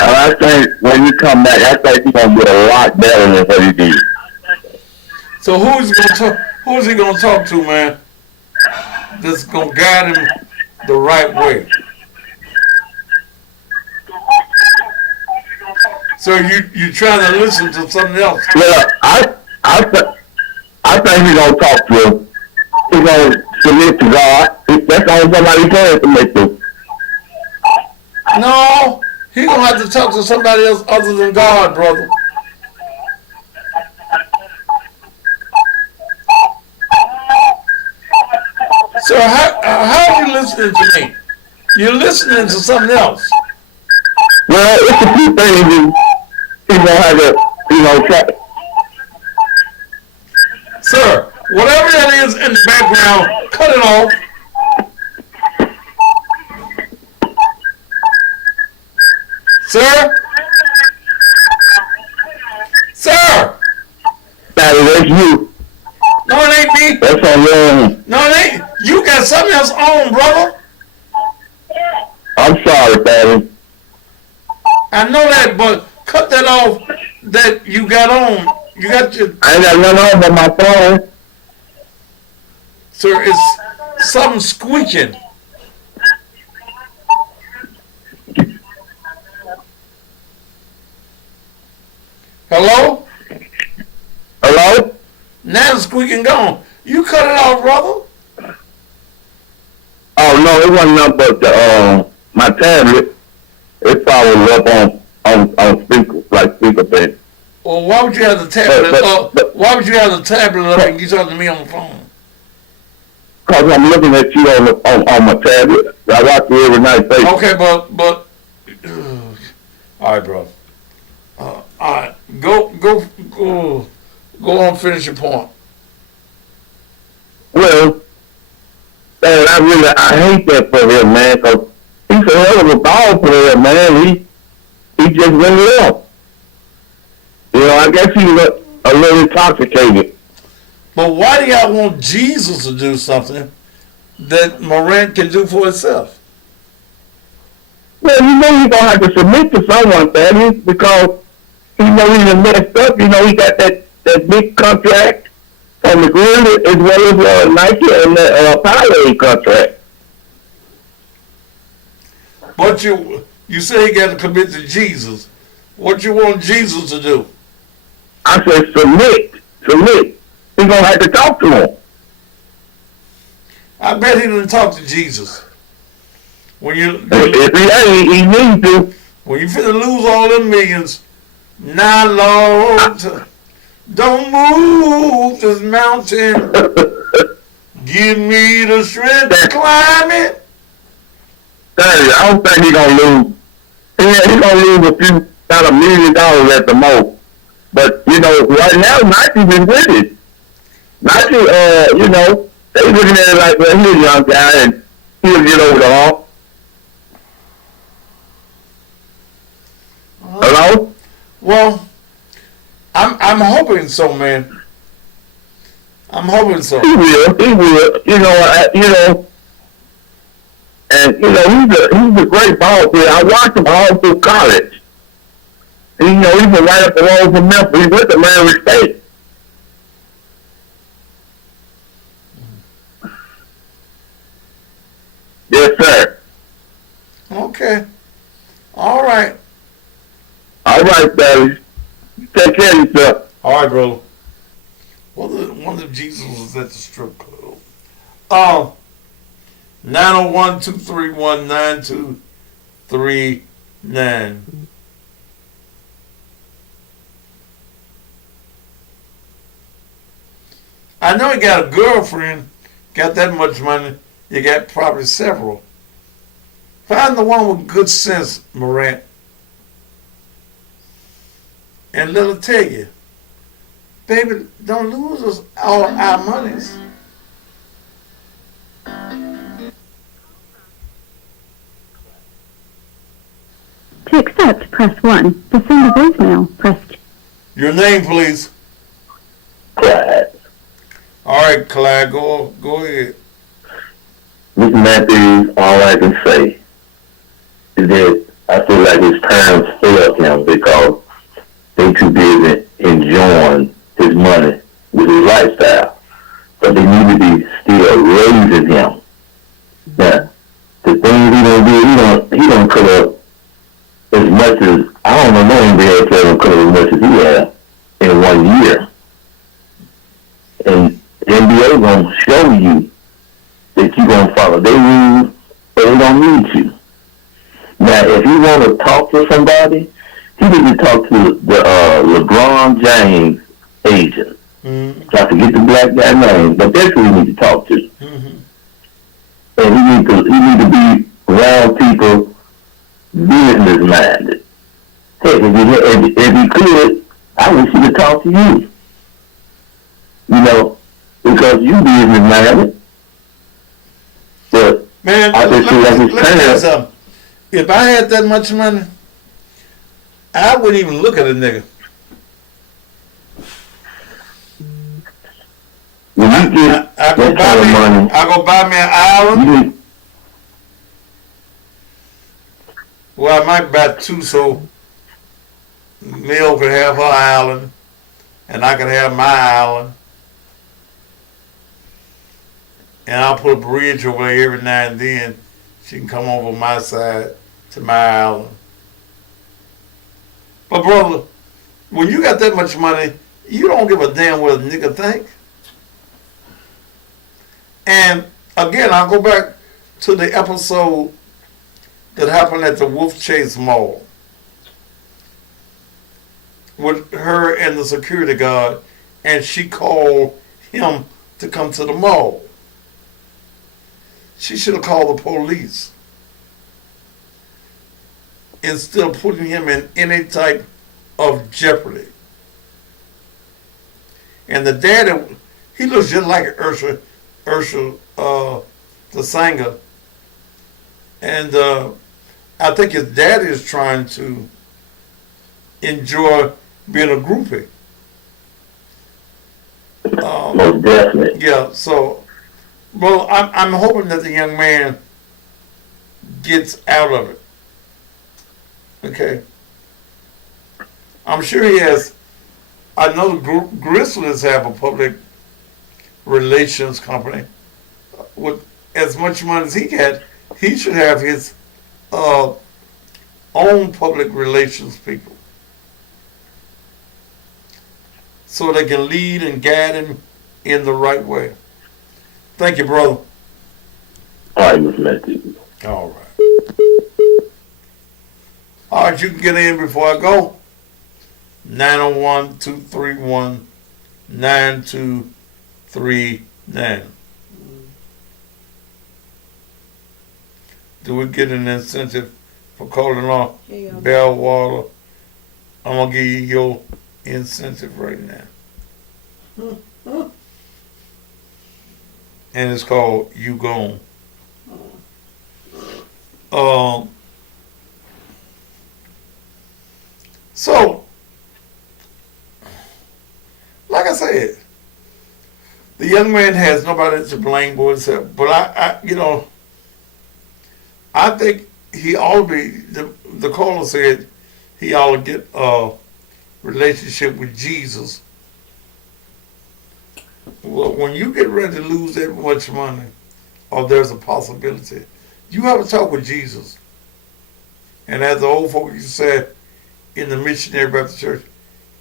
And I think when you come back, I think he's going to get a lot better than what he did. So who's he gonna talk to, man? That's gonna guide him the right way. So you trying to listen to something else? Yeah, I think he's going to talk to him. He's going to submit to God. That's the only somebody he can submit to. No, he gonna have to talk to somebody else other than God, brother. So how are you listening to me? You're listening to something else. Well, it's a few things he's going to have to, try. Sir, whatever that is in the background, cut it off. Sir? Sir? That's you. No, it ain't me. That's on your own. No, it ain't. You got something else on, brother. I'm sorry, Patty. I know that, but cut that off that you got on. You got your... I ain't got nothing on but my phone. Sir, it's something squeaking. Hello? Hello? Now the squeaking gone. You cut it off, brother. Oh, no, it wasn't up but my tablet. It probably up on speaker, like speaker thing. Well, why would you have the tablet up? Why would you have the tablet up and you talking to me on the phone? Because I'm looking at you on my tablet. I watch you every night. Baby. Okay, but all right, bro. All right, go on, finish your point. Well, man, I hate that for him, man, because he's a hell of a ball player, man. He just went it up. I guess he was a little intoxicated. But why do y'all want Jesus to do something that Morant can do for himself? Well, you know he's gonna have to submit to someone, Thaddeus, because he know he's messed up. You know he got that big contract from the Grizzlies as well as Nike and the Powerade contract. But you say he got to commit to Jesus. What you want Jesus to do? I said submit. He's gonna have to talk to him. I bet he didn't talk to Jesus. When If he ain't, he needs to. When you finna lose all them millions, now Lord, don't move this mountain. Give me the strength to climb it. I don't think he's gonna lose. He's gonna lose a few, about $1 million at the most. But you know, right now Nike's been with it. Nike, you know, they looking at it like, well, he's a young guy and he'll get over the hump. Hello? Well, I'm hoping so, man. I'm hoping so. He will. You know, and you know he's a great ball player. I watched him all through college. And, you know, he's been right up the road from Memphis. He went to Mary State. Yes, sir. Okay. All right. All right, Daddy. Take care of yourself. All right, bro. One of Jesus was at the strip club. 901-231-9239. I know he got a girlfriend, got that much money. You got probably several. Find the one with good sense, Morant. And let her tell you, baby, don't lose us all our monies. To accept, press 1. To send a voicemail, press 2. Your name, please. Clyde. All right, Clyde, go ahead. Mr. Matthews, all I can say is that I feel like his parents failed him because they too busy enjoying his money with his lifestyle. But they need to be still raising him. Now, the things he don't cut up as much as, I don't know NBA player cut up as much as he has in 1 year. And the NBA gonna show you that you're gonna follow their rules, but they don't need you. Now, if you want to talk to somebody, he need to talk to the LeBron James agent. Mm-hmm. I forget the black guy name, but that's who he need to talk to. Mm-hmm. And he need to be around people business minded. Heck, if he could, I wish he could talk to you. You know, because you business minded. But man, I just feel like his parents. If I had that much money, I wouldn't even look at a nigga. When you get I go buy me an island. Well, I might buy two so Mill could have her island and I could have my island. And I'll put a bridge over there every now and then. She can come over my side to my island. But brother, when you got that much money, you don't give a damn what a nigga think. And again, I'll go back to the episode that happened at the Wolf Chase Mall with her and the security guard, and she called him to come to the mall. She should have called the police instead of putting him in any type of jeopardy. And the daddy, he looks just like Ursula, the singer. And I think his daddy is trying to enjoy being a groupie. Most definitely. Yeah, so, well, I'm hoping that the young man gets out of it. Okay. I'm sure he has. I know the Grizzlies have a public relations company. With as much money as he got, he should have his own public relations people, so they can lead and guide him in the right way. Thank you, brother. All right, Mr. Matthew. All right. All right, you can get in before I go. 901-231-9239. Do we get an incentive for calling off Bellwater? I'm going to give you your incentive right now. And it's called You Gone. So, like I said, the young man has nobody to blame but himself. But I think he ought to be, the caller said he ought to get a relationship with Jesus. Well, when you get ready to lose that much money, or there's a possibility, you have to talk with Jesus. And as the old folks used to say in the Missionary Baptist Church,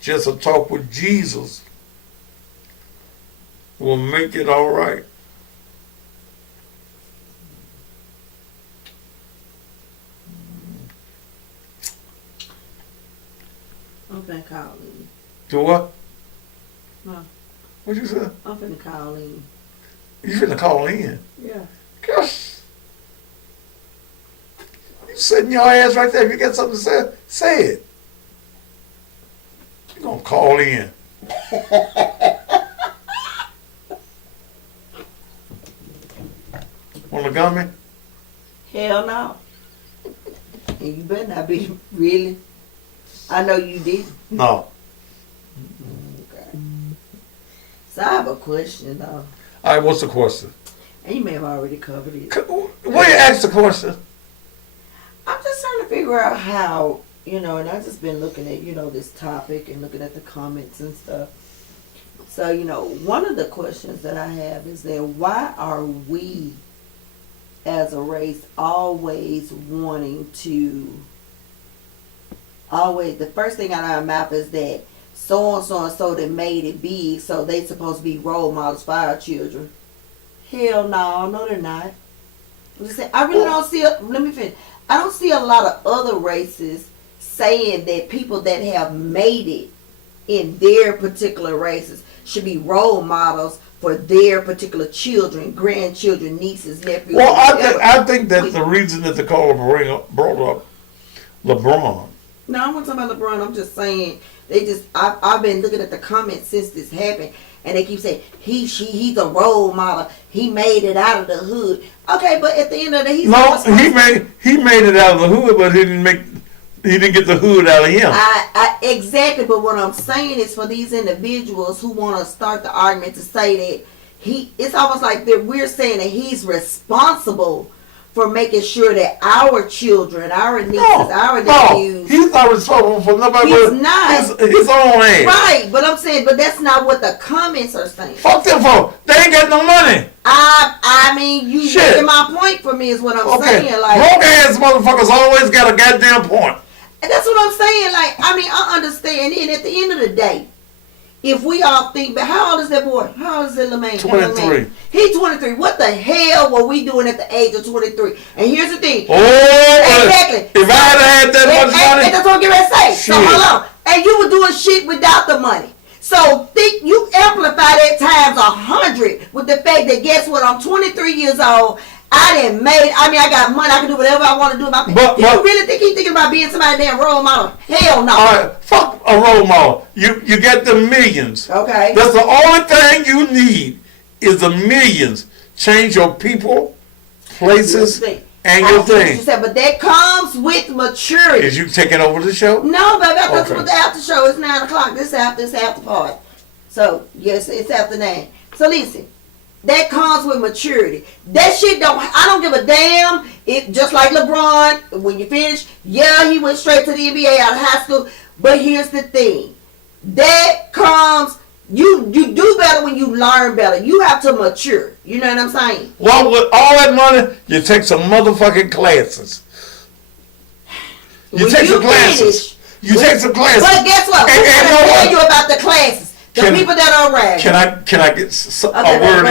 just a talk with Jesus will make it all right. I'm finna call him. Do what? No. What you say? I'm finna call him. You finna call in? Yeah. Gosh. You sitting your ass right there. If you got something to say, say it. You're gonna call in. Want a gummy? Hell no. And you better not be really. I know you did. No. Okay. So I have a question though. All right, what's the question? And you may have already covered it. Why you ask the question? I'm just trying to figure out how, and I've just been looking at, this topic and looking at the comments and stuff. So, one of the questions that I have is that why are we as a race always wanting to, the first thing out of our mouth is that so-and-so that made it big, so they supposed to be role models for our children. Hell no, they're not. I really don't see, let me finish. I don't see a lot of other races saying that people that have made it in their particular races should be role models for their particular children, grandchildren, nieces, nephews. Well, I think that the reason that the caller brought up LeBron. No, I'm not talking about LeBron. I'm just saying I've been looking at the comments since this happened, and they keep saying he's a role model. He made it out of the hood. Okay, but at the end of the day, he made it out of the hood, but he didn't get the hood out of him. Exactly, but what I'm saying is for these individuals who want to start the argument to say that it's almost like that we're saying that he's responsible for making sure that our children, our nieces, our nephews. He's not responsible for nobody. He's not. His own ass. Right, but I'm saying, but that's not what the comments are saying. Fuck them folks. They ain't got no money. I mean, you making my point for me is what I'm saying. Like, broke ass motherfuckers always got a goddamn point. And that's what I'm saying. Like, I mean, I understand. And at the end of the day, if we all think, but how old is that boy? How old is that little man? 23. He's 23. What the hell were we doing at the age of 23? And here's the thing. Exactly. If I had that much money. And that's what I'm getting ready to say. So hold on. And you were doing shit without the money. So think you amplify that times 100 with the fact that guess what? I'm 23 years old. I got money. I can do whatever I want to do. Do you really think he's thinking about being somebody's damn role model? Hell no. All right, fuck a role model. You get the millions. Okay. That's the only thing you need is the millions. Change your people, places, and your thing. But that comes with maturity. Is you taking over the show? No, baby. I thought it was the after show. It's 9 o'clock. This after party. So yes, it's after 9. So listen. That comes with maturity. That shit I don't give a damn if, just like LeBron, when you finish, yeah, he went straight to the NBA out of high school. But here's the thing. That comes, you do better when you learn better. You have to mature. You know what I'm saying? Well, with all that money, you take some motherfucking classes. You take some classes. Take some classes. But guess what? Who's going to tell you about the classes? The people that are around. Can I get a word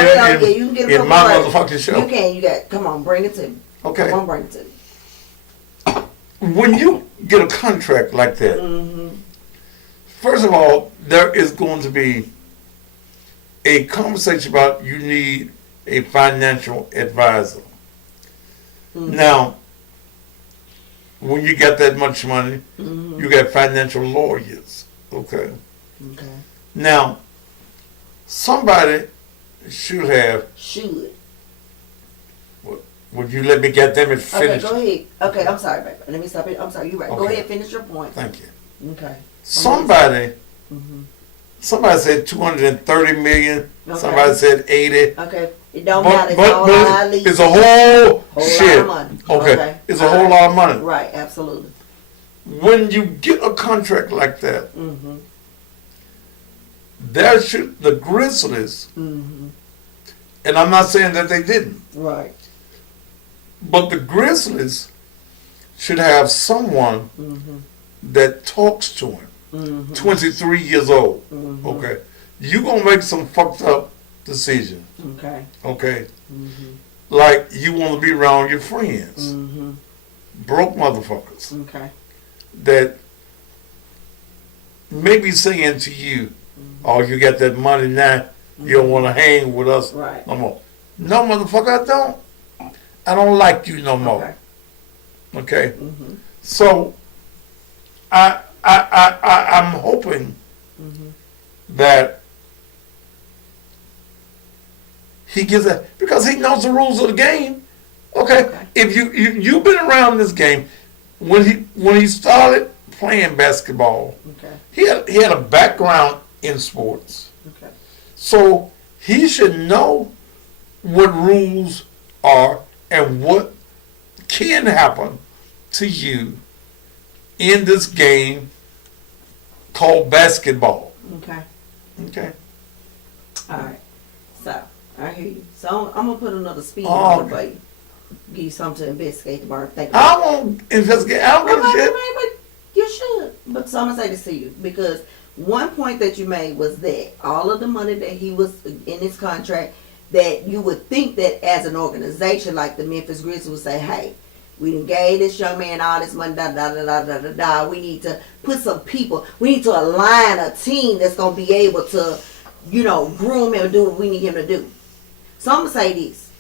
in my motherfucking show? You can. Come on, bring it to me. Okay. Come on, bring it to me. When you get a contract like that, first of all, there is going to be a conversation about you need a financial advisor. Now, when you got that much money, you got financial lawyers. Okay. Now, somebody should have. Would you let me get them and finish? Okay, go ahead. Okay, I'm sorry, baby. Let me stop it. I'm sorry. You're right. Okay. Go ahead, finish your point. Thank you. Okay. Somebody said 230 million. Okay. Somebody said 80. Okay. It don't matter. It's a whole shit. Lot of money. Okay. It's a whole lot of money. Right. Absolutely. When you get a contract like that, the Grizzlies, and I'm not saying that they didn't. Right. But the Grizzlies should have someone that talks to him. 23 years old. Okay. You're going to make some fucked up decisions. Okay. Like you want to be around your friends. Broke motherfuckers. That may be saying to you, oh, you got that money now, you don't want to hang with us no more. No, motherfucker, I don't. I don't like you no more. Okay? So, I'm hoping that he gets that, because he knows the rules of the game. Okay? If you've been around this game, when he started playing basketball, he had a background in sports. So he should know what rules are and what can happen to you in this game called basketball. Okay. All right. So I hear you. So I'm gonna put another speed on it for you. Give you something to investigate tomorrow. I won't investigate. I don't give a shit. But you should. But so I'm gonna say this to you, because one point that you made was that all of the money that he was in his contract, that you would think that as an organization like the Memphis Grizzlies would say, hey, we done gave this young man all this money, we need to put some people, we need to align a team that's going to be able to, groom him and do what we need him to do. So I'm going to say this.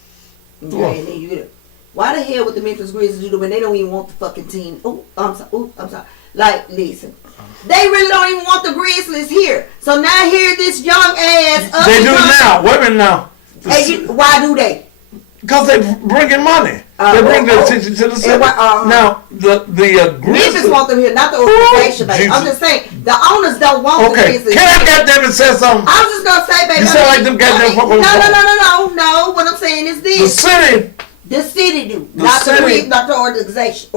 Okay, and then you get it. Why the hell would the Memphis Grizzlies do it when they don't even want the fucking team? I'm sorry. Like, listen. They really don't even want the Grizzlies here. So now here this young ass. They do now. Wait a minute now. Why do they? Because they bringing money. They bring their attention to the city. Now, the Grizzlies. Memphis want them here, not the organization, baby. I'm just saying, the owners don't want the Grizzlies. Can I get them and say something? I was just going to say, baby. You sound like them goddamn fucking. No. What I'm saying is this. The city do. Not the organization.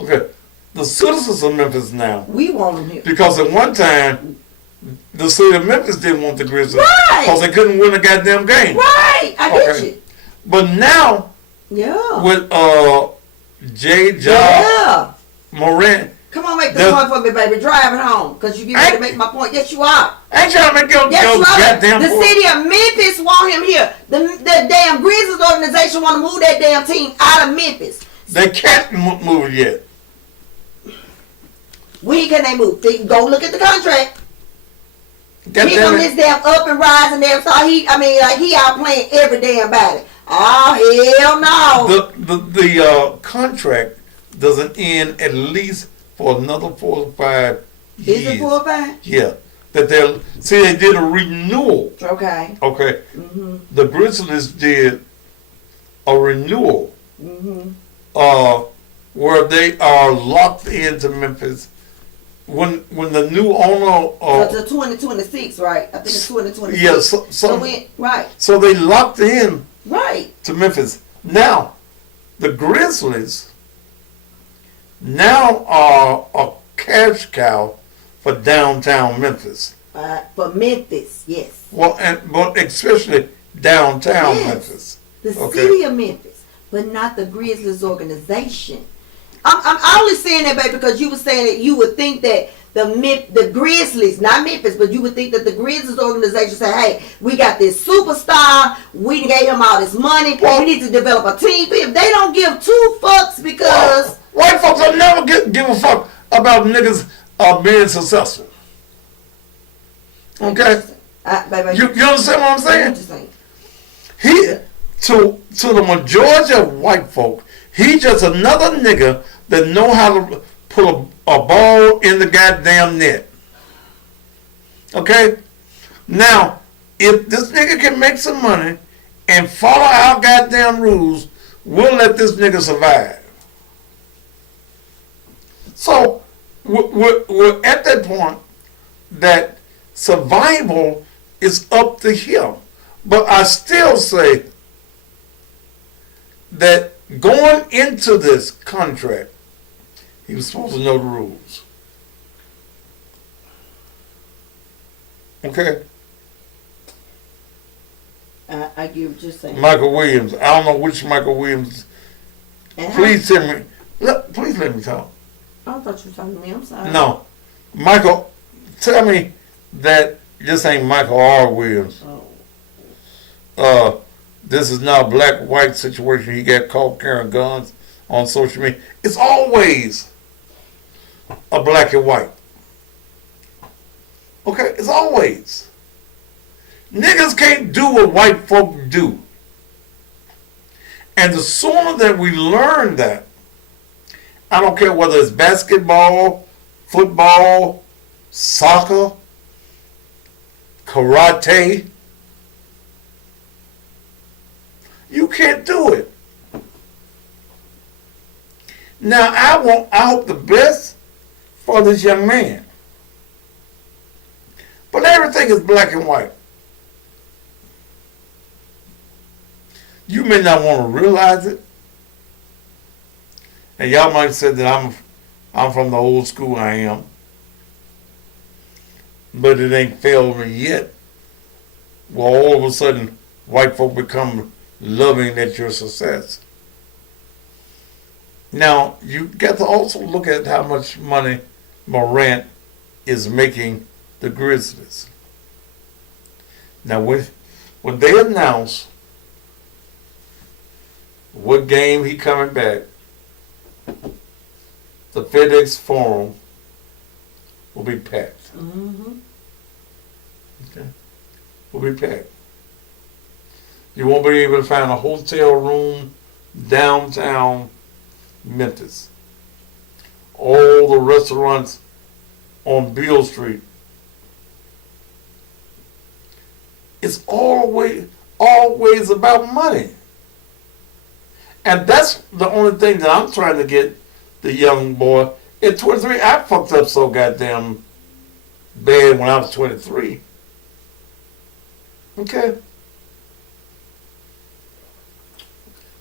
Okay. The citizens of Memphis now. We want them here. Because at one time, the city of Memphis didn't want the Grizzlies. Because they couldn't win a goddamn game. Right. I get you. But now, with Morant. Come on, make the point for me, baby. Drive it home. Because you get ready to make my point. Yes, you are. I ain't trying to make your goddamn point. The city of Memphis want him here. The damn Grizzlies organization want to move that damn team out of Memphis. They can't move it yet. When can they move? Go look at the contract. He on this damn up and rising damn star. He out playing every damn body. Oh hell no! The contract doesn't end at least for another 4 or 5 years. Is it 4 or 5? Yeah. That they did a renewal. Okay. The Grizzlies did a renewal. Where they are locked into Memphis when the new owner The 2026, right? I think it's 2026. yeah, Right. So they locked in Right. to Memphis. Now, the Grizzlies now are a cash cow for downtown Memphis. For Memphis, yes. Well, but especially downtown Yes. Memphis. The Okay. city of Memphis, but not the Grizzlies organization. I'm only saying that, baby, because you were saying that you would think that the Grizzlies, not Memphis, but you would think that the Grizzlies organization say, hey, we got this superstar, we gave him all this money, we need to develop a team. If they don't give two fucks because... White folks will never give a fuck about niggas being successful. Okay? You understand what I'm saying? To the majority of white folk, he just another nigga that know how to put a ball in the goddamn net. Okay? Now, if this nigga can make some money and follow our goddamn rules, we'll let this nigga survive. So, we're at that point that survival is up to him. But I still say that going into this contract, he was supposed to know the rules. Okay? I get what you're saying. Michael Williams. I don't know which Michael Williams. Please tell me. Please let me talk. I thought you were talking to me. I'm sorry. No. Michael, tell me that this ain't Michael R. Williams. This is not a black-white situation. He got caught carrying guns on social media. It's always a black and white. Okay? It's always. Niggas can't do what white folk do. And the sooner that we learn that, I don't care whether it's basketball, football, soccer, karate, you can't do it. Now I hope the best for this young man. But everything is black and white. You may not want to realize it. And y'all might say that I'm from the old school, I am. But it ain't failed me yet. Well, all of a sudden, white folk become loving at your success. Now, you got to also look at how much money Morant is making the Grizzlies. Now, when they announce what game he coming back, the FedEx Forum will be packed. Mm-hmm. Okay. Will be packed. You won't be able to find a hotel room downtown Memphis. All the restaurants on Beale Street. It's always about money. And that's the only thing that I'm trying to get the young boy. At 23, I fucked up so goddamn bad when I was 23. Okay?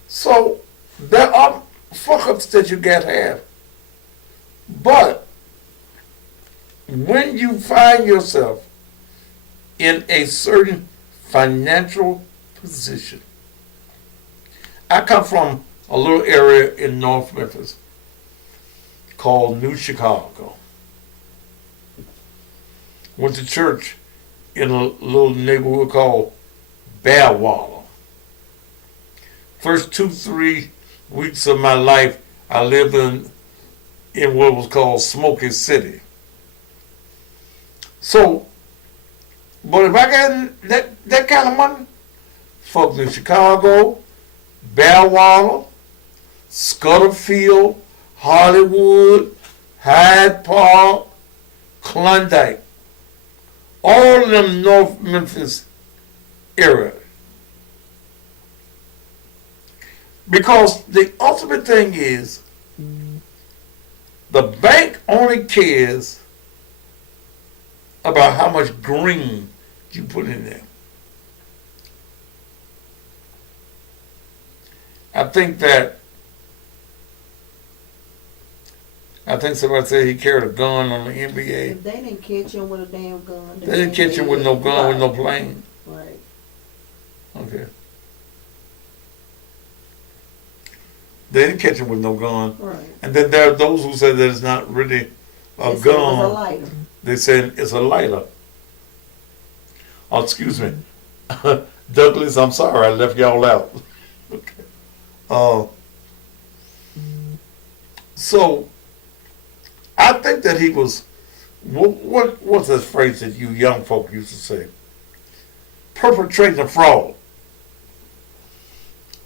So, there are fuck-ups that you got to have. But, when you find yourself in a certain financial position, I come from a little area in North Memphis called New Chicago. Went to church in a little neighborhood called Badwater. First 2-3 weeks of my life, I lived in what was called Smoky City. So, but if I got that kind of money, fuck New Chicago, Badwater, Scutterfield, Hollywood, Hyde Park, Klondike. All of them North Memphis area. Because the ultimate thing is, the bank only cares about how much green you put in there. I think somebody said he carried a gun on the NBA. If they didn't catch him with a damn gun. They didn't catch him with no gun, with no plane. Right. Okay. They didn't catch him with no gun. Right. And then there are those who say that it's not really a They said it was a gun. lighter. They said it's a lighter. Oh, excuse me. Douglas, I'm sorry, I left y'all out. Okay. So, I think that he was, what's that phrase that you young folk used to say? Perpetrating a fraud.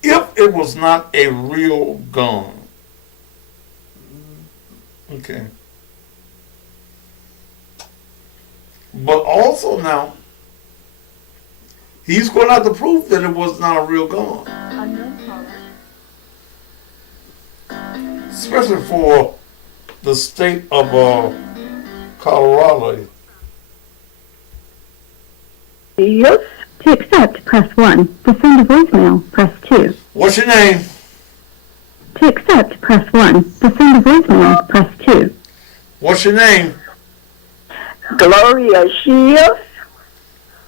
If it was not a real gun. Okay. But also now, he's going to have to prove that it was not a real gun. Especially for the state of Colorado. Yes. To accept, press 1. To send a voicemail, press 2. What's your name? To accept, press 1. To send a voicemail, press 2. What's your name? Gloria Shields.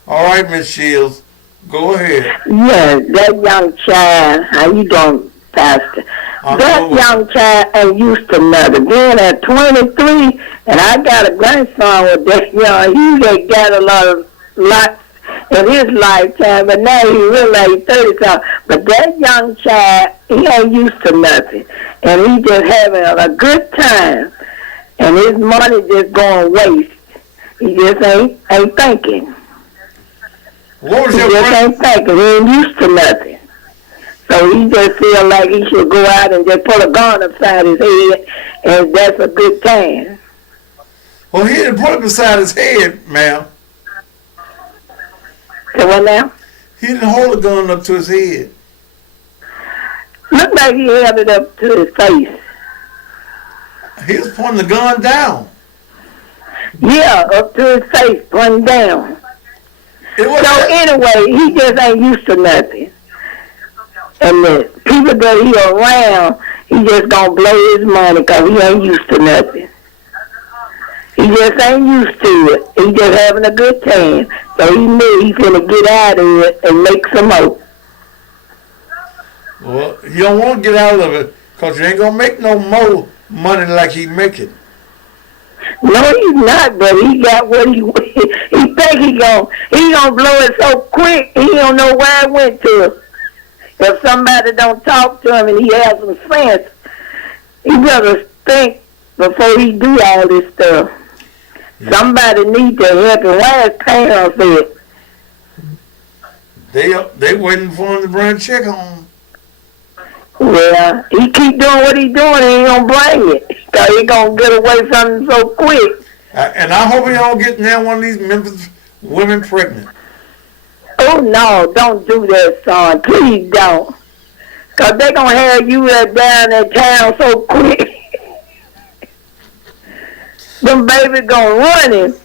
All right, Miss Shields. Go ahead. Yeah, that young child, how you doing, Pastor? That young child ain't used to nothing. Then at 23, and I got a grandson with that young, he got a lot in his lifetime, but now he really 30 something. But that young child, he ain't used to nothing. And he just having a good time. And his money just going waste. He just ain't thinking. What was he your just ain't thinking. He ain't used to nothing. So he just feel like he should go out and just put a gun upside his head, and that's a good time. Well, he didn't put it beside his head, ma'am. So what now? He didn't hold a gun up to his head. Looked like he held it up to his face. He was pointing the gun down. Yeah, up to his face, pointing down. So anyway, he just ain't used to nothing. And the people that he around, he just gonna blow his money because he ain't used to nothing. He just ain't used to it. He just having a good time. So he knew he finna get out of it and make some more. Well, you don't want to get out of it because you ain't going to make no more money like he making. No, he's not, but he got what he think he gonna blow it so quick, he don't know where it went to. If somebody don't talk to him and he has some sense, he better think before he do all this stuff. Yeah. Somebody need to help him. Where his parents at? They waiting for him to bring a check home. Well, he keep doing what he doing, he ain't gonna bring it. Cause he gonna get away from him so quick. And I hope he don't get now one of these Memphis women pregnant. Oh no, don't do that, son. Please don't. Cause they gonna have you down in town so quick. Them babies gonna run him.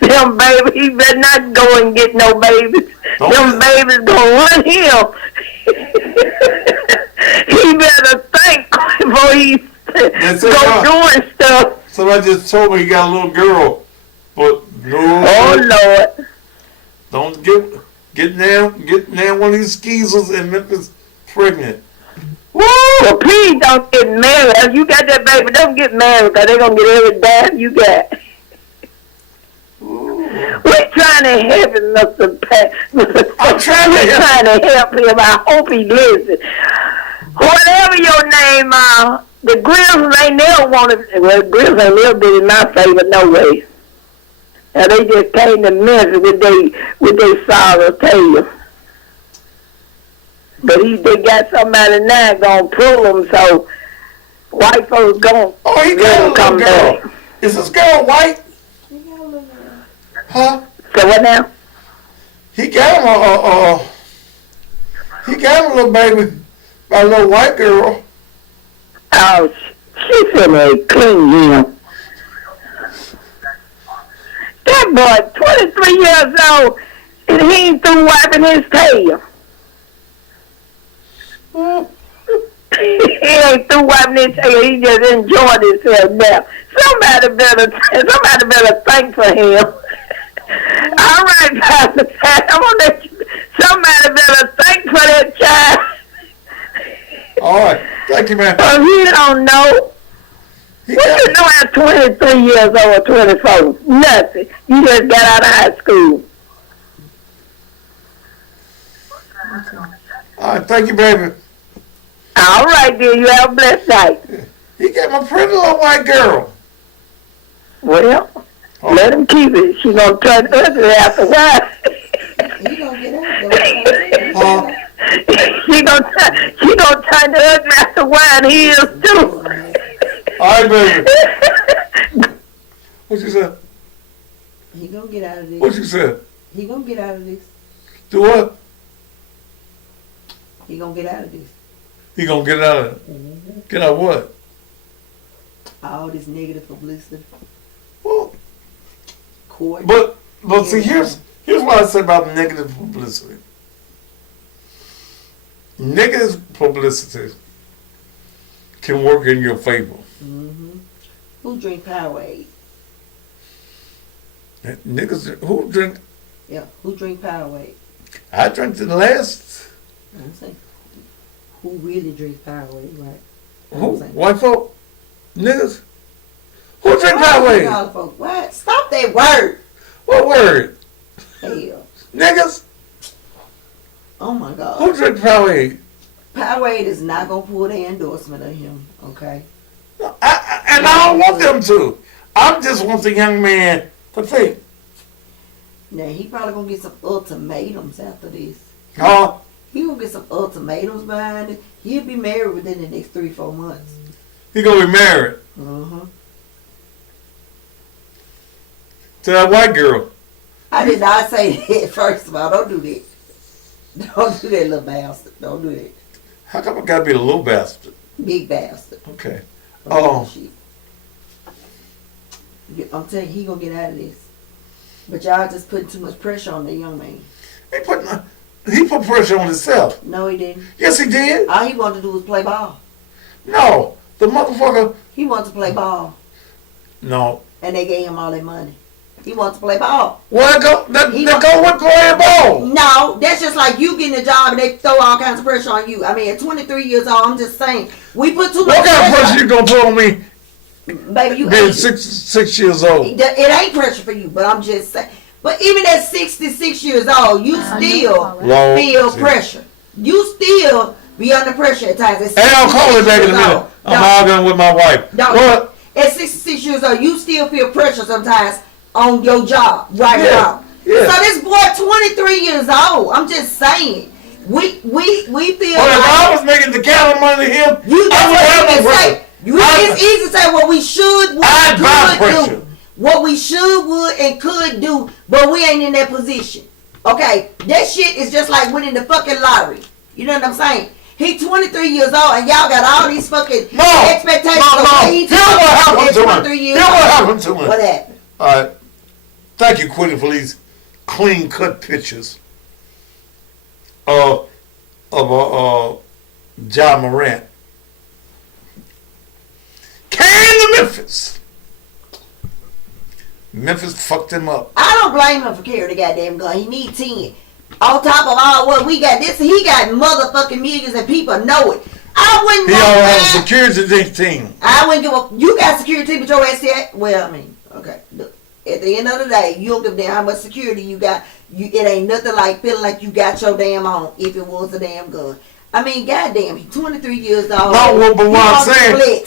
Them babies, he better not go and get no babies. Them babies gonna run him. He better think before he go doing stuff. Somebody just told me he got a little girl, but no. Oh Lord! Don't get now one of these skeezers in Memphis pregnant. Woo! Well, please don't get married. If you got that baby, don't get married because they're gonna get every dime you got. We're trying to help him, Mr. Pat. I'm trying to help him. I hope he listens. Whatever your name, the Grills ain't never wanted. Well, Grills ain't never been in my favor, no way. And they just came to Memphis with they sorrow tale. But they got somebody now gonna pull them, so white folks gonna he got a little girl. Back. Is this girl white? Huh? So what now? He got him a little baby by a little white girl. Oh, she finna clean him. That boy, 23 years old, and he ain't through wiping his tail. He ain't through wiping his tail. He just enjoyed himself now. Somebody better thank for him. All right, Pastor Pat, I'm gonna let you. Somebody better thank for that child. All right. Thank you, man. Cause he don't know. What you know at 23 years old or 24? Nothing. You just got out of high school. All right. Thank you, baby. All right, dear. You have a blessed night. He got my pretty little white girl. Well, let him keep it. She gonna turn ugly after a while. He gonna get out there. She gonna turn ugly after a while. And he is too. All right, baby. What you said? He gonna get out of this. What you said? He gonna get out of this. Do what? He gonna get out of this. He gonna get out of it. Get out what? All this negative publicity. Well, court. But see, here's what I say about negative publicity. Negative publicity can work in your favor. Mm-hmm. Who drink Powerade? Niggas who drink? Yeah, who drink Powerade? I drank the last. I'm saying, who really drinks Powerade, right? Who? White folk? Niggas? Who drink Powerade? What? Stop that word. What word? Hell. Niggas? Oh my God. Who drink Powerade? Powerade is not gonna pull the endorsement of him, okay? And I don't want them to. I just want the young man to think. Now he probably gonna get some ultimatums after this. Huh? He gonna get some ultimatums behind it. He'll be married within the next 3-4 months. He gonna be married. Uh-huh. To that white girl. I did not say that, first of all. Don't do that. Don't do that, little bastard. Don't do that. How come I gotta be a little bastard? Big bastard. Okay. Shit. I'm telling you, he gonna get out of this. But y'all just putting too much pressure on that young man. He put pressure on himself. No, he didn't. Yes, he did. All he wanted to do was play ball. No, the motherfucker. He wanted to play ball. No. And they gave him all that money. He wants to play ball. Well, go with playing ball. No, that's just like you getting a job and they throw all kinds of pressure on you. I mean, at 23 years old, I'm just saying, we put too much pressure. What kind of pressure you gonna put on me? Baby, you being 6 years old. It ain't pressure for you, but I'm just saying. But even at 66 years old, you still feel pressure. You still be under pressure at times. Hey, I'll call it back in a minute. I'm arguing with my wife. What? At 66 years old, you still feel pressure sometimes on your job, right now. Yeah. So this boy, 23 years old. I'm just saying, we feel. Well, if I was making the kind of money him, it's easy to say what we should, could do, what we should, would, and could do, but we ain't in that position. Okay, that shit is just like winning the fucking lottery. You know what I'm saying? He 23 years old, and y'all got all these fucking expectations. Here's what happened to him. What happened? All right. Thank you, Quitty, for these clean cut pictures of Ja Morant. Came to Memphis. Memphis fucked him up. I don't blame him for carrying the goddamn gun. He need 10. On top of all what we got, he got motherfucking millions and people know it. I wouldn't. He don't have a security team. I wouldn't give a. You got security, but your ass said, well, I mean, okay. Look, at the end of the day, you don't give a damn how much security you got. It ain't nothing like feeling like you got your damn own if it was a damn gun. I mean, goddamn, he's 23 years old. No, but what I'm saying,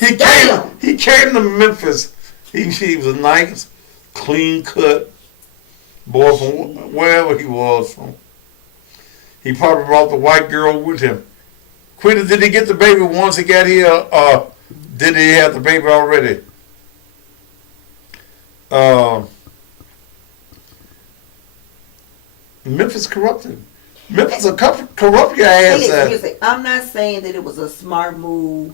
he came to Memphis. He was a nice, clean cut boy from wherever he was from. He probably brought the white girl with him. Quita, did he get the baby once he got here? Did he have the baby already? Memphis corrupted. Memphis will corrupt your ass. Listen, I'm not saying that it was a smart move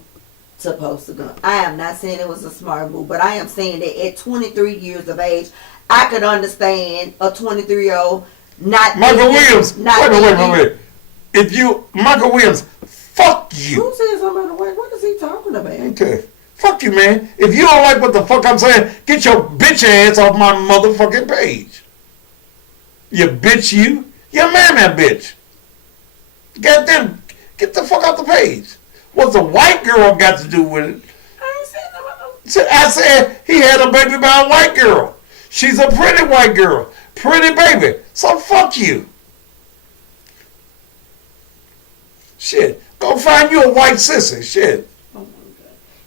supposed to go. I am not saying it was a smart move, but I am saying that at 23 years of age, I could understand a 23-year-old not. Michael Williams. Wait. If you, Michael Williams, fuck you. Who said something about the white? What is he talking about? Okay. Fuck you, man. If you don't like what the fuck I'm saying, get your bitch ass off my motherfucking page. You bitch, you. You're a man, that bitch. Goddamn, get the fuck off the page. What's a white girl got to do with it? I said he had a baby by a white girl. She's a pretty white girl. Pretty baby. So fuck you. Shit. Go find you a white sissy. Shit.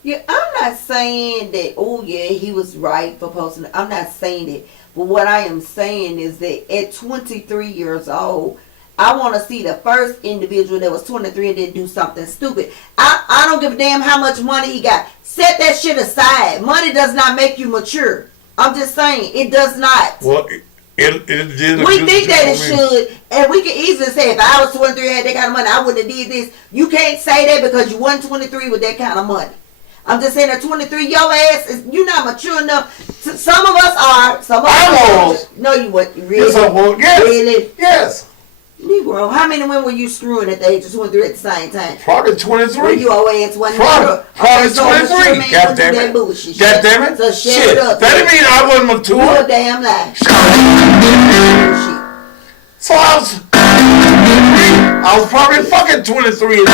Yeah, I'm not saying that, oh yeah, he was right for posting it. I'm not saying it. But what I am saying is that at 23 years old, I want to see the first individual that was 23 and didn't do something stupid. I don't give a damn how much money he got. Set that shit aside. Money does not make you mature. I'm just saying, it does not. Well, it did. We think that it should, and we can easily say, if I was 23 and had that kind of money, I wouldn't have did this. You can't say that because you weren't 23 with that kind of money. I'm just saying at 23, your ass you're not mature enough. Some of us are. Some of us are. No, you weren't. Really? Yes. Really? Yes. Negro, how many women were you screwing at the age of 23 at the same time? Probably 23. Well, you always one. Probably 23. God damn it. God damn it. So shut up. That didn't mean I wasn't mature. You're a damn lie. So I was probably fucking 23.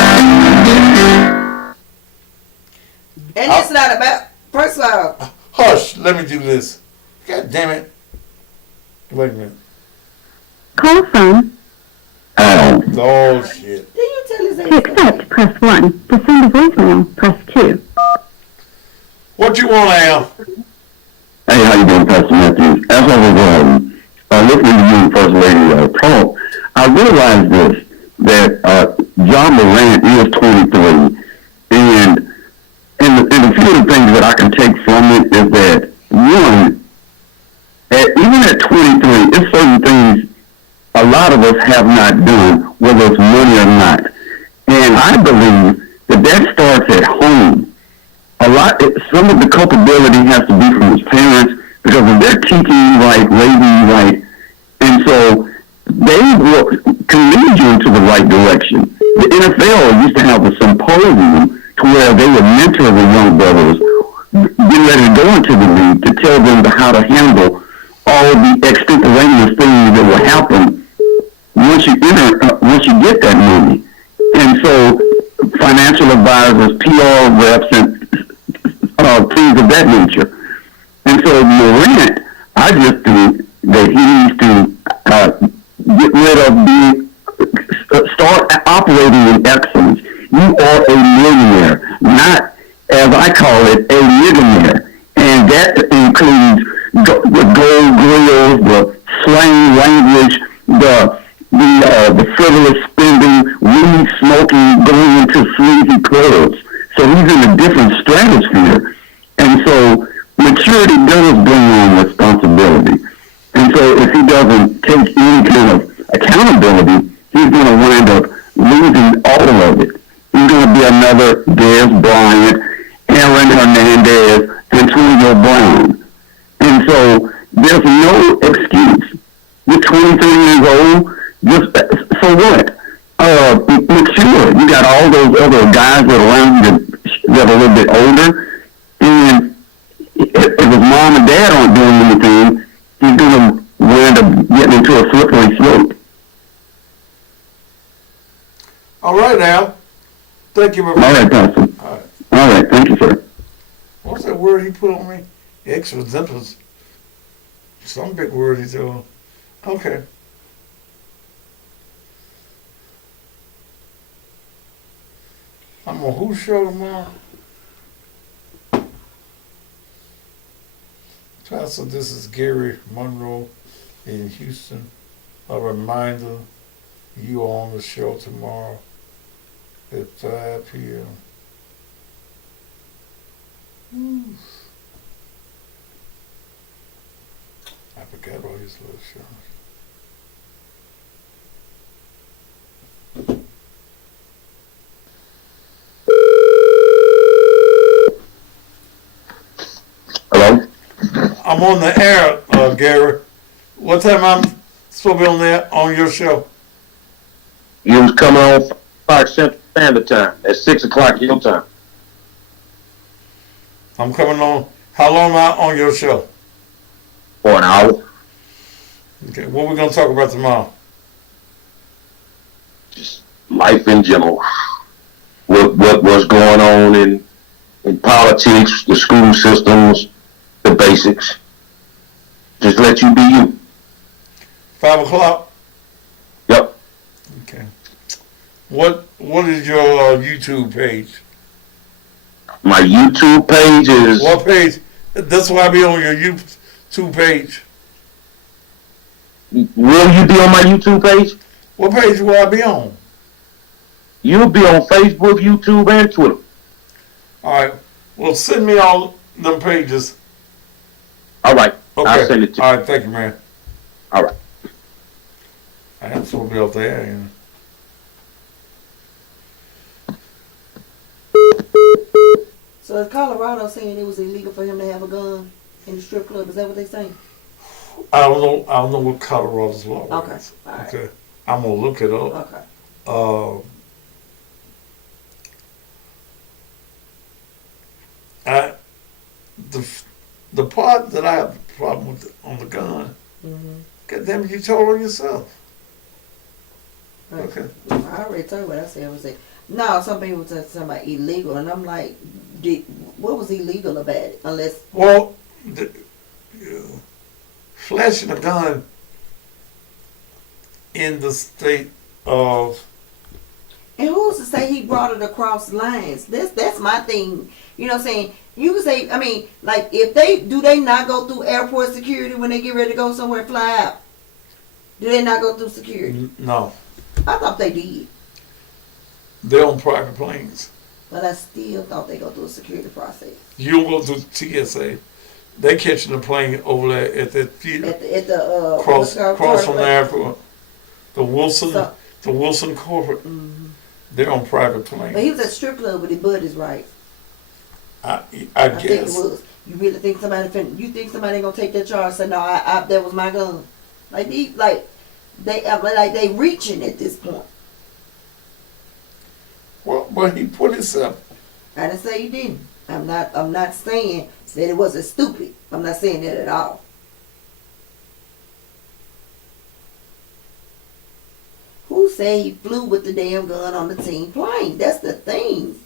And it's not about, first of all. Hush, let me do this. God damn it. Wait a minute. Call from. Oh, shit. Did you tell his To accept, press 1. To send a voicemail, press 2. What you want, Al? Hey, how you doing, Pastor Matthews? As I was listening to you and First Lady talk, I realized this, that John Morant is 23, and a few of the things that I can take from it is that, one, even at 23, it's certain things a lot of us have not done, whether it's money or not. And I believe that starts at home. Some of the culpability has to be from his parents, because if they're teaching you right, raising you right, and so they will lead you into the right direction. The NFL used to have a symposium to where they would mentor the young brothers, get ready to go into the league, to tell them how to handle all the extemporaneous things that will happen once you get that money. And so financial advisors, PR reps, and things of that nature. And so Morant, I just think that he needs to get rid of start operating in excellence. You are a millionaire, not, as I call it, a millionaire. And that includes the gold grills, the slang language, the frivolous spending, weed smoking, going into sleazy clubs. So he's in a different stratosphere. And so maturity does bring on responsibility. And so if he doesn't take any kind of accountability, he's going to wind up losing all of it. He's going to be another Dez Bryant, Aaron Hernandez, Antonio Brown. And so there's no excuse. You're 23 years old, so what? Mature. You got all those other guys that are around you that are a little bit older, and if his mom and dad aren't doing anything, he's going to wind up getting into a slippery slope. All right, Al. Thank you very much. All right, Pastor. All right, thank you, sir. What's that word he put on me? Extra-exemplars. Some big word he said. Okay. I'm on Who's Show tomorrow? Pastor, this is Gary Monroe in Houston. A reminder, you are on the show tomorrow at 5 p.m. I forgot all these little shows. I'm on the air, Gary. What time I'm supposed to be on there on your show? You was coming on 5 Central Standard Time at 6 o'clock your time. I'm coming on. How long am I on your show? For an hour. Okay, what we gonna talk about tomorrow? Just life in general. What's going on in politics, the school systems, the basics. Just let you be you. 5 o'clock? Yep. Okay. What is your YouTube page? My YouTube page is... What page? That's why I be on your YouTube page. Will you be on my YouTube page? What page will I be on? You'll be on Facebook, YouTube, and Twitter. All right. Well, send me all them pages. All right. Okay. I'll send it to you. All right. Thank you, man. All right. I am supposed to be out there. You know. So is Colorado saying it was illegal for him to have a gun in the strip club? Is that what they saying? I don't know. I don't know what Colorado's law Okay. is. All right. Okay. I'm gonna look it up. Okay. The part that I have a problem with on the gun, God damn it, you told her yourself. Right. Okay. I already told you what I said. I was saying, no, some people tell something about illegal, and I'm like, what was illegal about it? Unless flashing a gun in the state of. And who's to say he brought it across lines? That's my thing. You know what I'm saying? You can say, I mean, like, if they not go through airport security when they get ready to go somewhere and fly out? Do they not go through security? No. I thought they did. They're on private planes. But I still thought they go through a security process. You don't go through TSA. They catching the plane over there at the theater. At the cross from there for the Wilson corporate. Mm-hmm. They're on private planes. But he was at strip club with his buddies, right? I think it guess. was. You really think somebody ain't gonna take that charge? Say no, that was my gun. They reaching at this point. Well, but he put himself. I didn't say he didn't. I'm not saying that it wasn't stupid. I'm not saying that at all. Who said he flew with the damn gun on the team plane? That's the thing.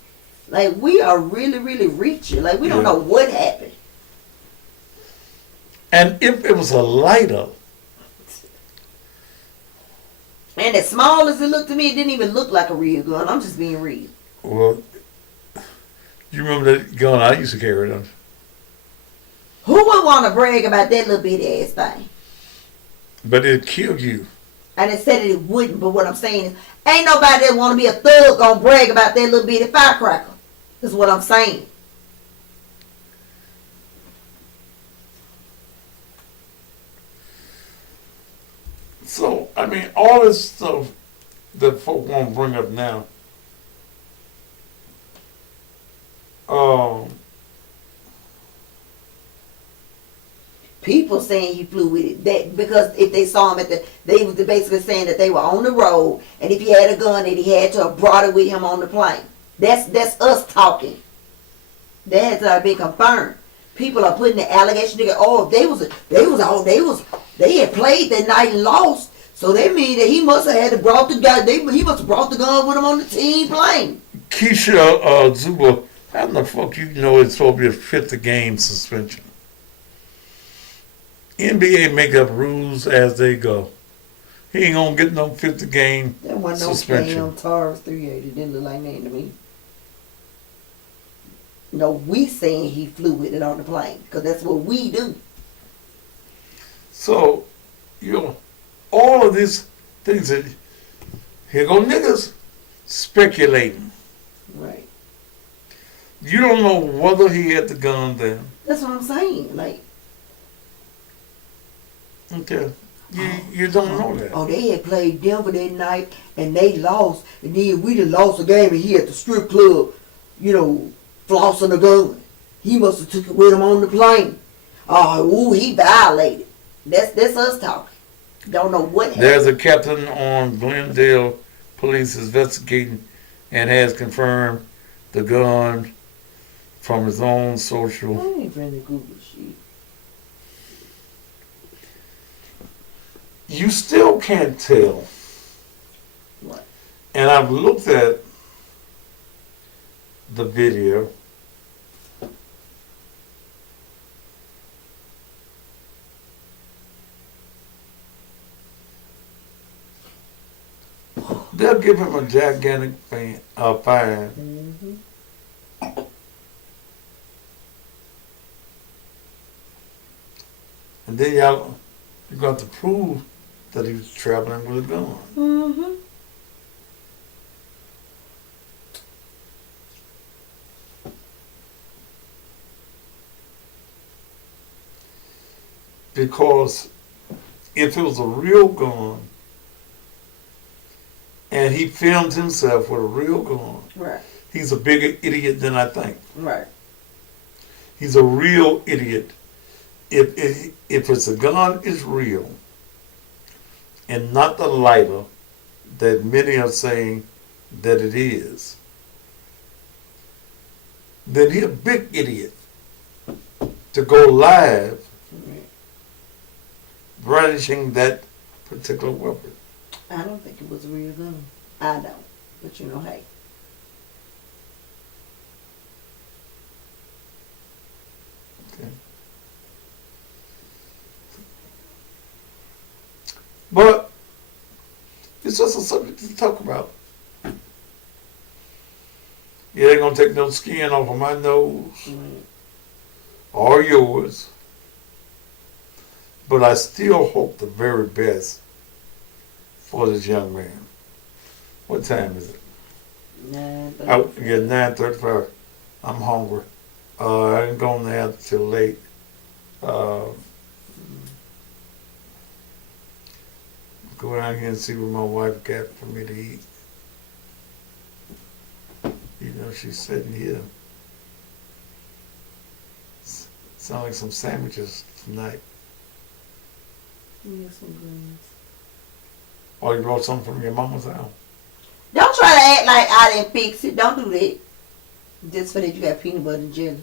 Like, we are really, really reaching. Like, we don't know what happened. And if it was a lighter. And as small as it looked to me, it didn't even look like a real gun. I'm just being real. Well, you remember that gun I used to carry, don't you? Who would want to brag about that little bitty ass thing? But it killed you. And it said it wouldn't, but what I'm saying is, ain't nobody that want to be a thug gonna brag about that little bitty firecracker. Is what I'm saying. So, I mean, all this stuff that folk want to bring up now, people saying he flew with it. That because if they saw him they was basically saying that they were on the road, and if he had a gun, that he had to have brought it with him on the plane. That's us talking. That has not been confirmed. People are putting the allegation together. Oh, they had played that night and lost. So that means that he must have had to brought the guy. He must have brought the gun with him on the team plane. Keisha Zuba, how the fuck you know it's supposed to be a 50 game suspension? NBA make up rules as they go. He ain't gonna get no 50 game That wasn't suspension. no damn Taurus 380. Didn't look like that to me. No, we saying he flew with it on the plane because that's what we do. So, all of these things that here go niggas speculating. Right. You don't know whether he had the gun then. That's what I'm saying. Like, okay. You don't know that. oh, they had played Denver that night and they lost, and then we done lost the game, and he at the strip club, flossing a gun. He must have took it with him on the plane. Oh, ooh, he violated. That's us talking. Don't know what happened. There's a captain on Glendale Police investigating and has confirmed the gun from his own social. I ain't finna Google shit. You still can't tell. What? And I've looked at the video. They'll give him a gigantic fine. Mm-hmm. And then you're going to prove that he was traveling with a gun. Mm-hmm. Because if it was a real gun, and he filmed himself with a real gun, Right. he's a bigger idiot than I think. Right. He's a real idiot. If it's a gun is real, and not the lighter that many are saying that it is, then he's a big idiot to go live brandishing that particular weapon. I don't think it was a real gun. I don't. But you know, hey. Okay. But it's just a subject to talk about. You ain't gonna take no skin off of my nose or yours. But I still hope the very best for this young man. What time is it? 9:35. I'm hungry. I ain't going there till late. Go down here and see what my wife got for me to eat. You know, she's sitting here. Sound like some sandwiches tonight. Some greens. Oh, you brought something from your mama's house? Don't try to act like I didn't fix it. Don't do that. Just for that you got peanut butter and jelly.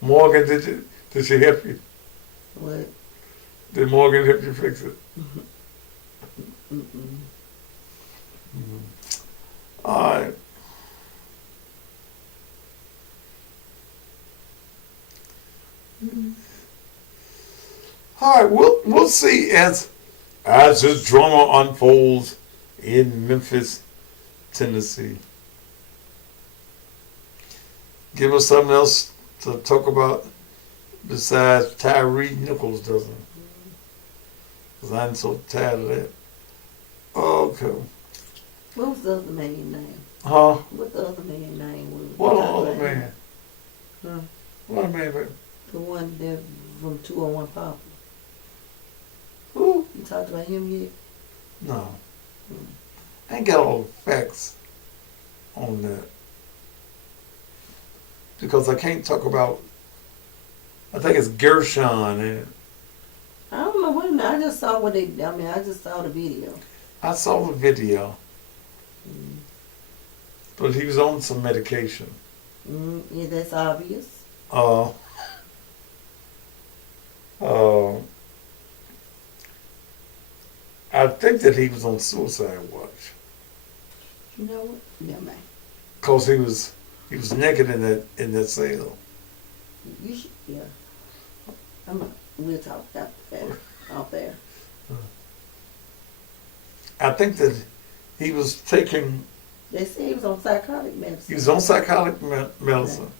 Morgan, did she help you? What? Did Morgan help you fix it? Mm-mm. All right. All right, we'll see as this drama unfolds in Memphis, Tennessee. Give us something else to talk about besides Tyree Nichols, doesn't it? Because I'm so tired of that. Okay. What was the other man's name? Huh? What the other man's name was? What other man? Huh? What man, baby? The one that from 201 Papa. Who? You talked about him yet? No. I ain't got all the facts on that. Because I can't talk about, I think it's Gershon. And I don't know what. I just saw what they. I just saw the video. I saw the video. But he was on some medication. Yeah, that's obvious. I think that he was on suicide watch. You know what? Yeah, man. Cause he was naked in that cell. You should. Yeah. We'll talk about that out there. I think that he was taking. They say he was on psychotic medicine. He was on psychotic medicine.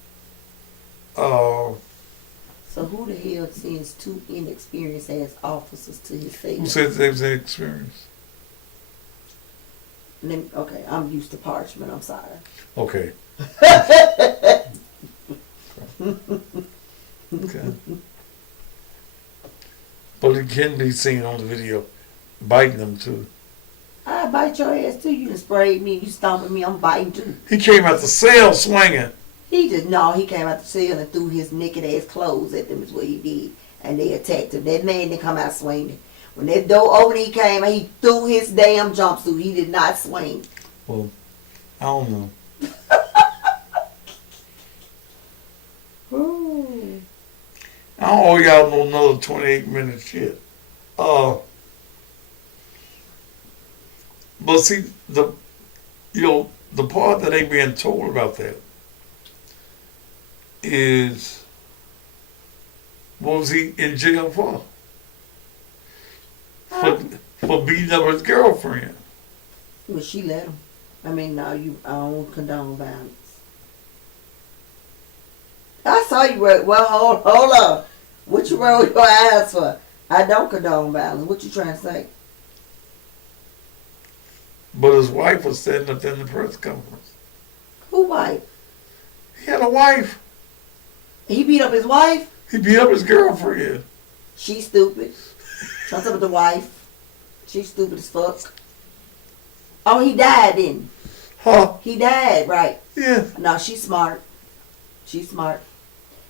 So who the hell sends two inexperienced ass officers to his cell? Who said they was inexperienced? Okay, I'm used to parchment. I'm sorry. Okay. Okay. But he can be seen on the video biting them too. I bite your ass too. You done sprayed me. You stomping me. I'm biting too. He came out the cell swinging. He came out the cell and threw his naked ass clothes at them is what he did. And they attacked him. That man didn't come out swinging. When that door opened, he came and he threw his damn jumpsuit. He did not swing. Well, I don't know. Ooh. I don't owe y'all no another 28-minute shit. But see, the part that ain't being told about that is, what was he in jail for? For beating up his girlfriend. Well, she let him. I mean, I don't condone violence. I saw you wrote, well, hold up. What you roll your eyes for? I don't condone violence. What you trying to say? But his wife was standing up there in the press conference. Who wife? He had a wife. He beat up his wife? He beat up his girlfriend. She's stupid. I'm talking about the wife. She's stupid as fuck. Oh, he died, didn't he? Huh? He died, right? Yeah. No, she's smart. She's smart.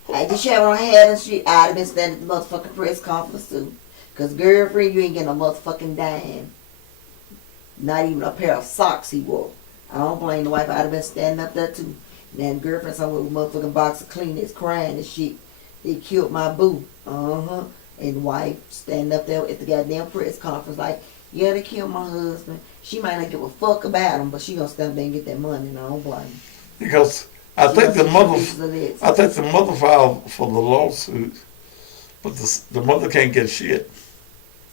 Did she have on her head and I'd have been standing at the motherfucking press conference too. Because girlfriend, you ain't getting a motherfucking dime. Not even a pair of socks he wore. I don't blame the wife. I'd have been standing up there too. And then girlfriend somewhere with a motherfucking box of Kleenex crying and shit. They killed my boo. And the wife standing up there at the goddamn press conference like, yeah, they killed my husband. She might not give a fuck about him, but she gonna stand there and get that money, and I don't blame her. Because I think the mother filed for the lawsuit, but the mother can't get shit.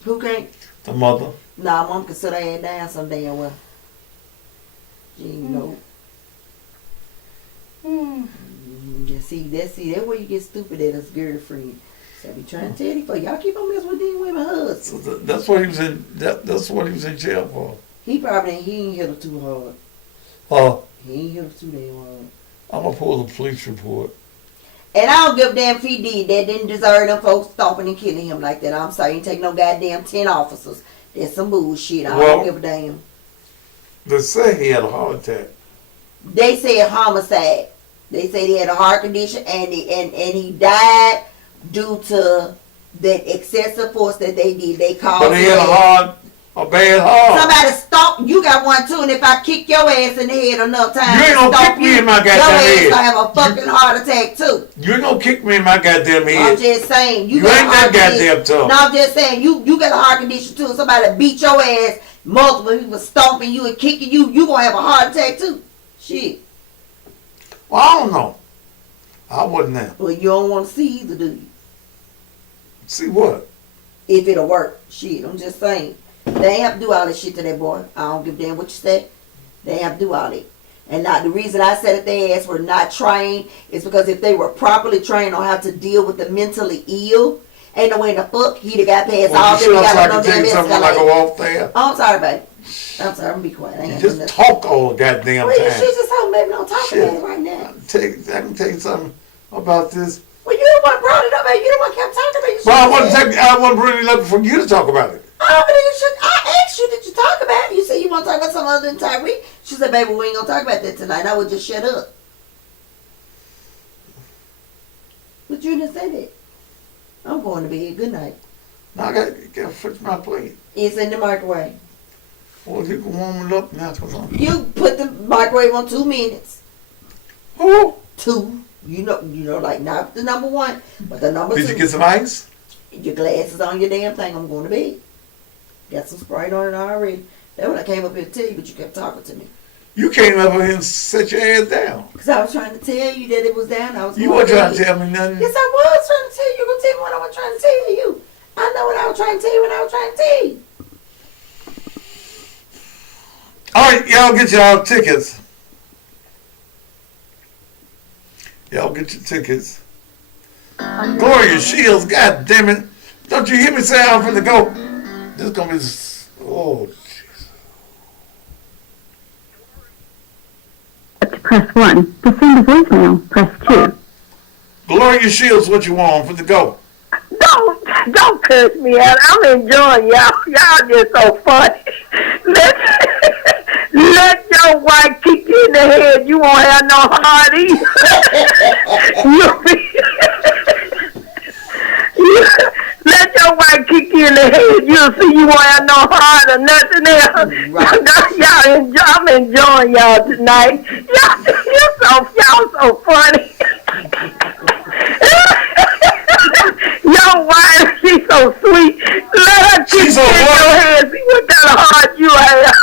Who can't? The mother. Nah, mom can sit her head down some damn well. She ain't know. See, that's where you get stupid at as girlfriend. So I be trying to tell you for y'all keep on messing with these women husbands. So that's what he was in. That's what he was in jail for. He ain't hit her too hard. He ain't hit her too damn hard. I'm gonna pull the police report. And I don't give a damn if he did. That didn't deserve them folks stopping and killing him like that. I'm sorry, you ain't take no goddamn 10 officers. That's some bullshit. I don't give a damn. They say he had a heart attack. They said homicide. They say he had a heart condition and he died due to that excessive force that they did. They called. But he had a bad heart. Somebody stop. You got one too, and if I kick your ass in the head enough times, you ain't gonna kick me in my goddamn head. Your ass gonna have a fucking heart attack too. You ain't gonna kick me in my goddamn head. I'm just saying. You ain't that goddamn tough. No, I'm just saying. You got a heart condition too. Somebody beat your ass, multiple people stomping you and kicking you. You gonna have a heart attack too. Shit. Well, I don't know. I wasn't there. Well, you don't want to see either, do you? See what? If it'll work. Shit, I'm just saying. They ain't have to do all this shit to that boy. I don't give a damn what you say. They ain't have to do all that. And not the reason I said that their ass were not trained is because if they were properly trained on how to deal with the mentally ill, ain't no way in the fuck he'd have got past all that. Oh, I'm sorry, baby. I'm sorry, I'm gonna be quiet. I ain't you just talk all the goddamn well, time. You should just talk, baby. Don't talk about it right now. I can tell you something about this. Well, you the one brought it up, baby. You the one kept talking about it. Well, I wasn't bringing it up for you to talk about it. Oh, but I asked you, did you talk about it? You said you want to talk about something other than Tyree. She said, baby, we ain't gonna talk about that tonight. I would just shut up. But you didn't say that. I'm going to bed. Good night. No, I gotta fix my plate. It's in the microwave. Well, you can warm it up now. You put the microwave on 2 minutes. Who? 2. You know, like not the number 1, but the number 2. Did you get some ice? Your glasses on your damn thing. I'm going to bed. Got some Sprite on it already. That's what I came up here to tell you, but you kept talking to me. You came up here and set your ass down. Because I was trying to tell you that it was down. You weren't trying to tell me nothing. Yes, I was trying to tell you. You're going to tell me what I was trying to tell you. I know what I was trying to tell you when I was trying to tell you. All right, y'all get y'all tickets. Y'all get your tickets. Gloria Shields, God damn it. Don't you hear me say I'm finna go? This is gonna be, oh, jeez. Press 1. To send a voicemail, press 2. Gloria Shields, what you want? I'm finna go. Don't cut me out. I'm enjoying y'all. Y'all just so funny. Let your wife kick you in the head, you won't have no heart either. Let your wife kick you in the head, you'll see you won't have no heart or nothing else. I'm enjoying y'all tonight. Y'all so funny. Your wife, she's so sweet. Let her kick you in your head. See what kind of heart you have.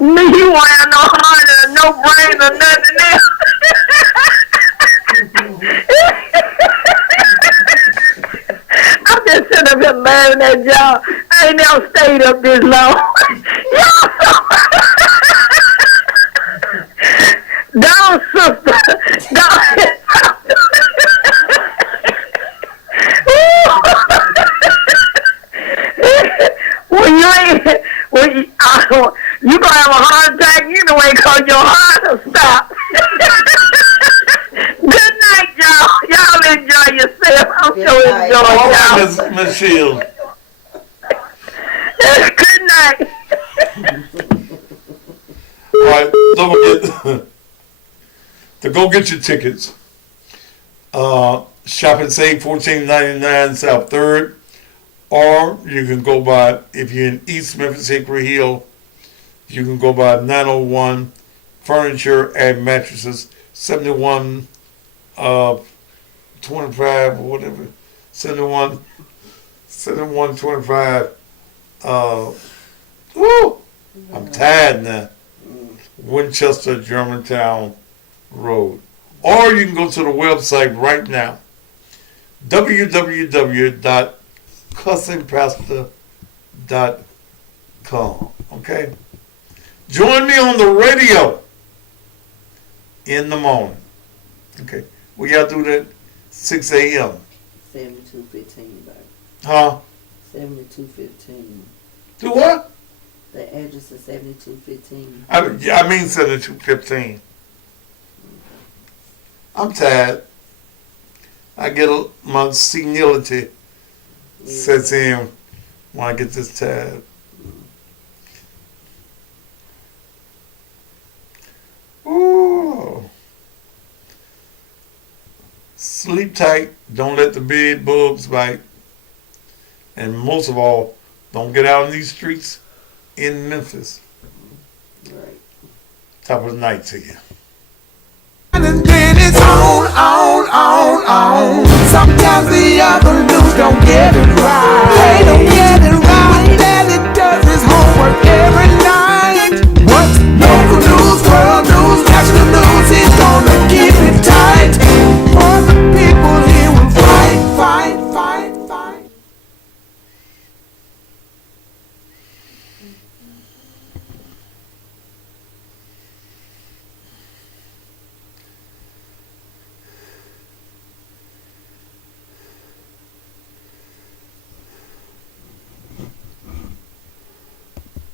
Me, you won't have no heart or no brain or nothing else. I'm just sitting up here laughing at y'all. I ain't never stayed up this long. Y'all so... Down, sister. Down. You gonna have a heart attack anyway because your heart will stop. Good night, y'all. Y'all enjoy yourself. I'm sure enjoying y'all. Miss Shields. Good night. All right, don't forget to go get your tickets. Shop and Save, 1499 South 3rd. Or you can go by, if you're in East Memphis, Hickory Hill, you can go by 901 Furniture and Mattresses, 7125 or whatever, 7125. Woo! I'm tired now. Winchester, Germantown Road. Or you can go to the website right now, www.cousinpastor.com. Okay? Join me on the radio in the morning. Okay? We got to do that 6 a.m. 7215, baby. Huh? 7215. Do what? The address is 7215. I mean 7215. I'm tired. I get my senility sets in when I get this tired. Ooh. Sleep tight. Don't let the bed bugs bite. And most of all, don't get out in these streets in Memphis. Right. Top of the night to you. It's on. Sometimes the avenues don't get it right. They don't get it right. And it does his homework every night. What's local news, world news, national news?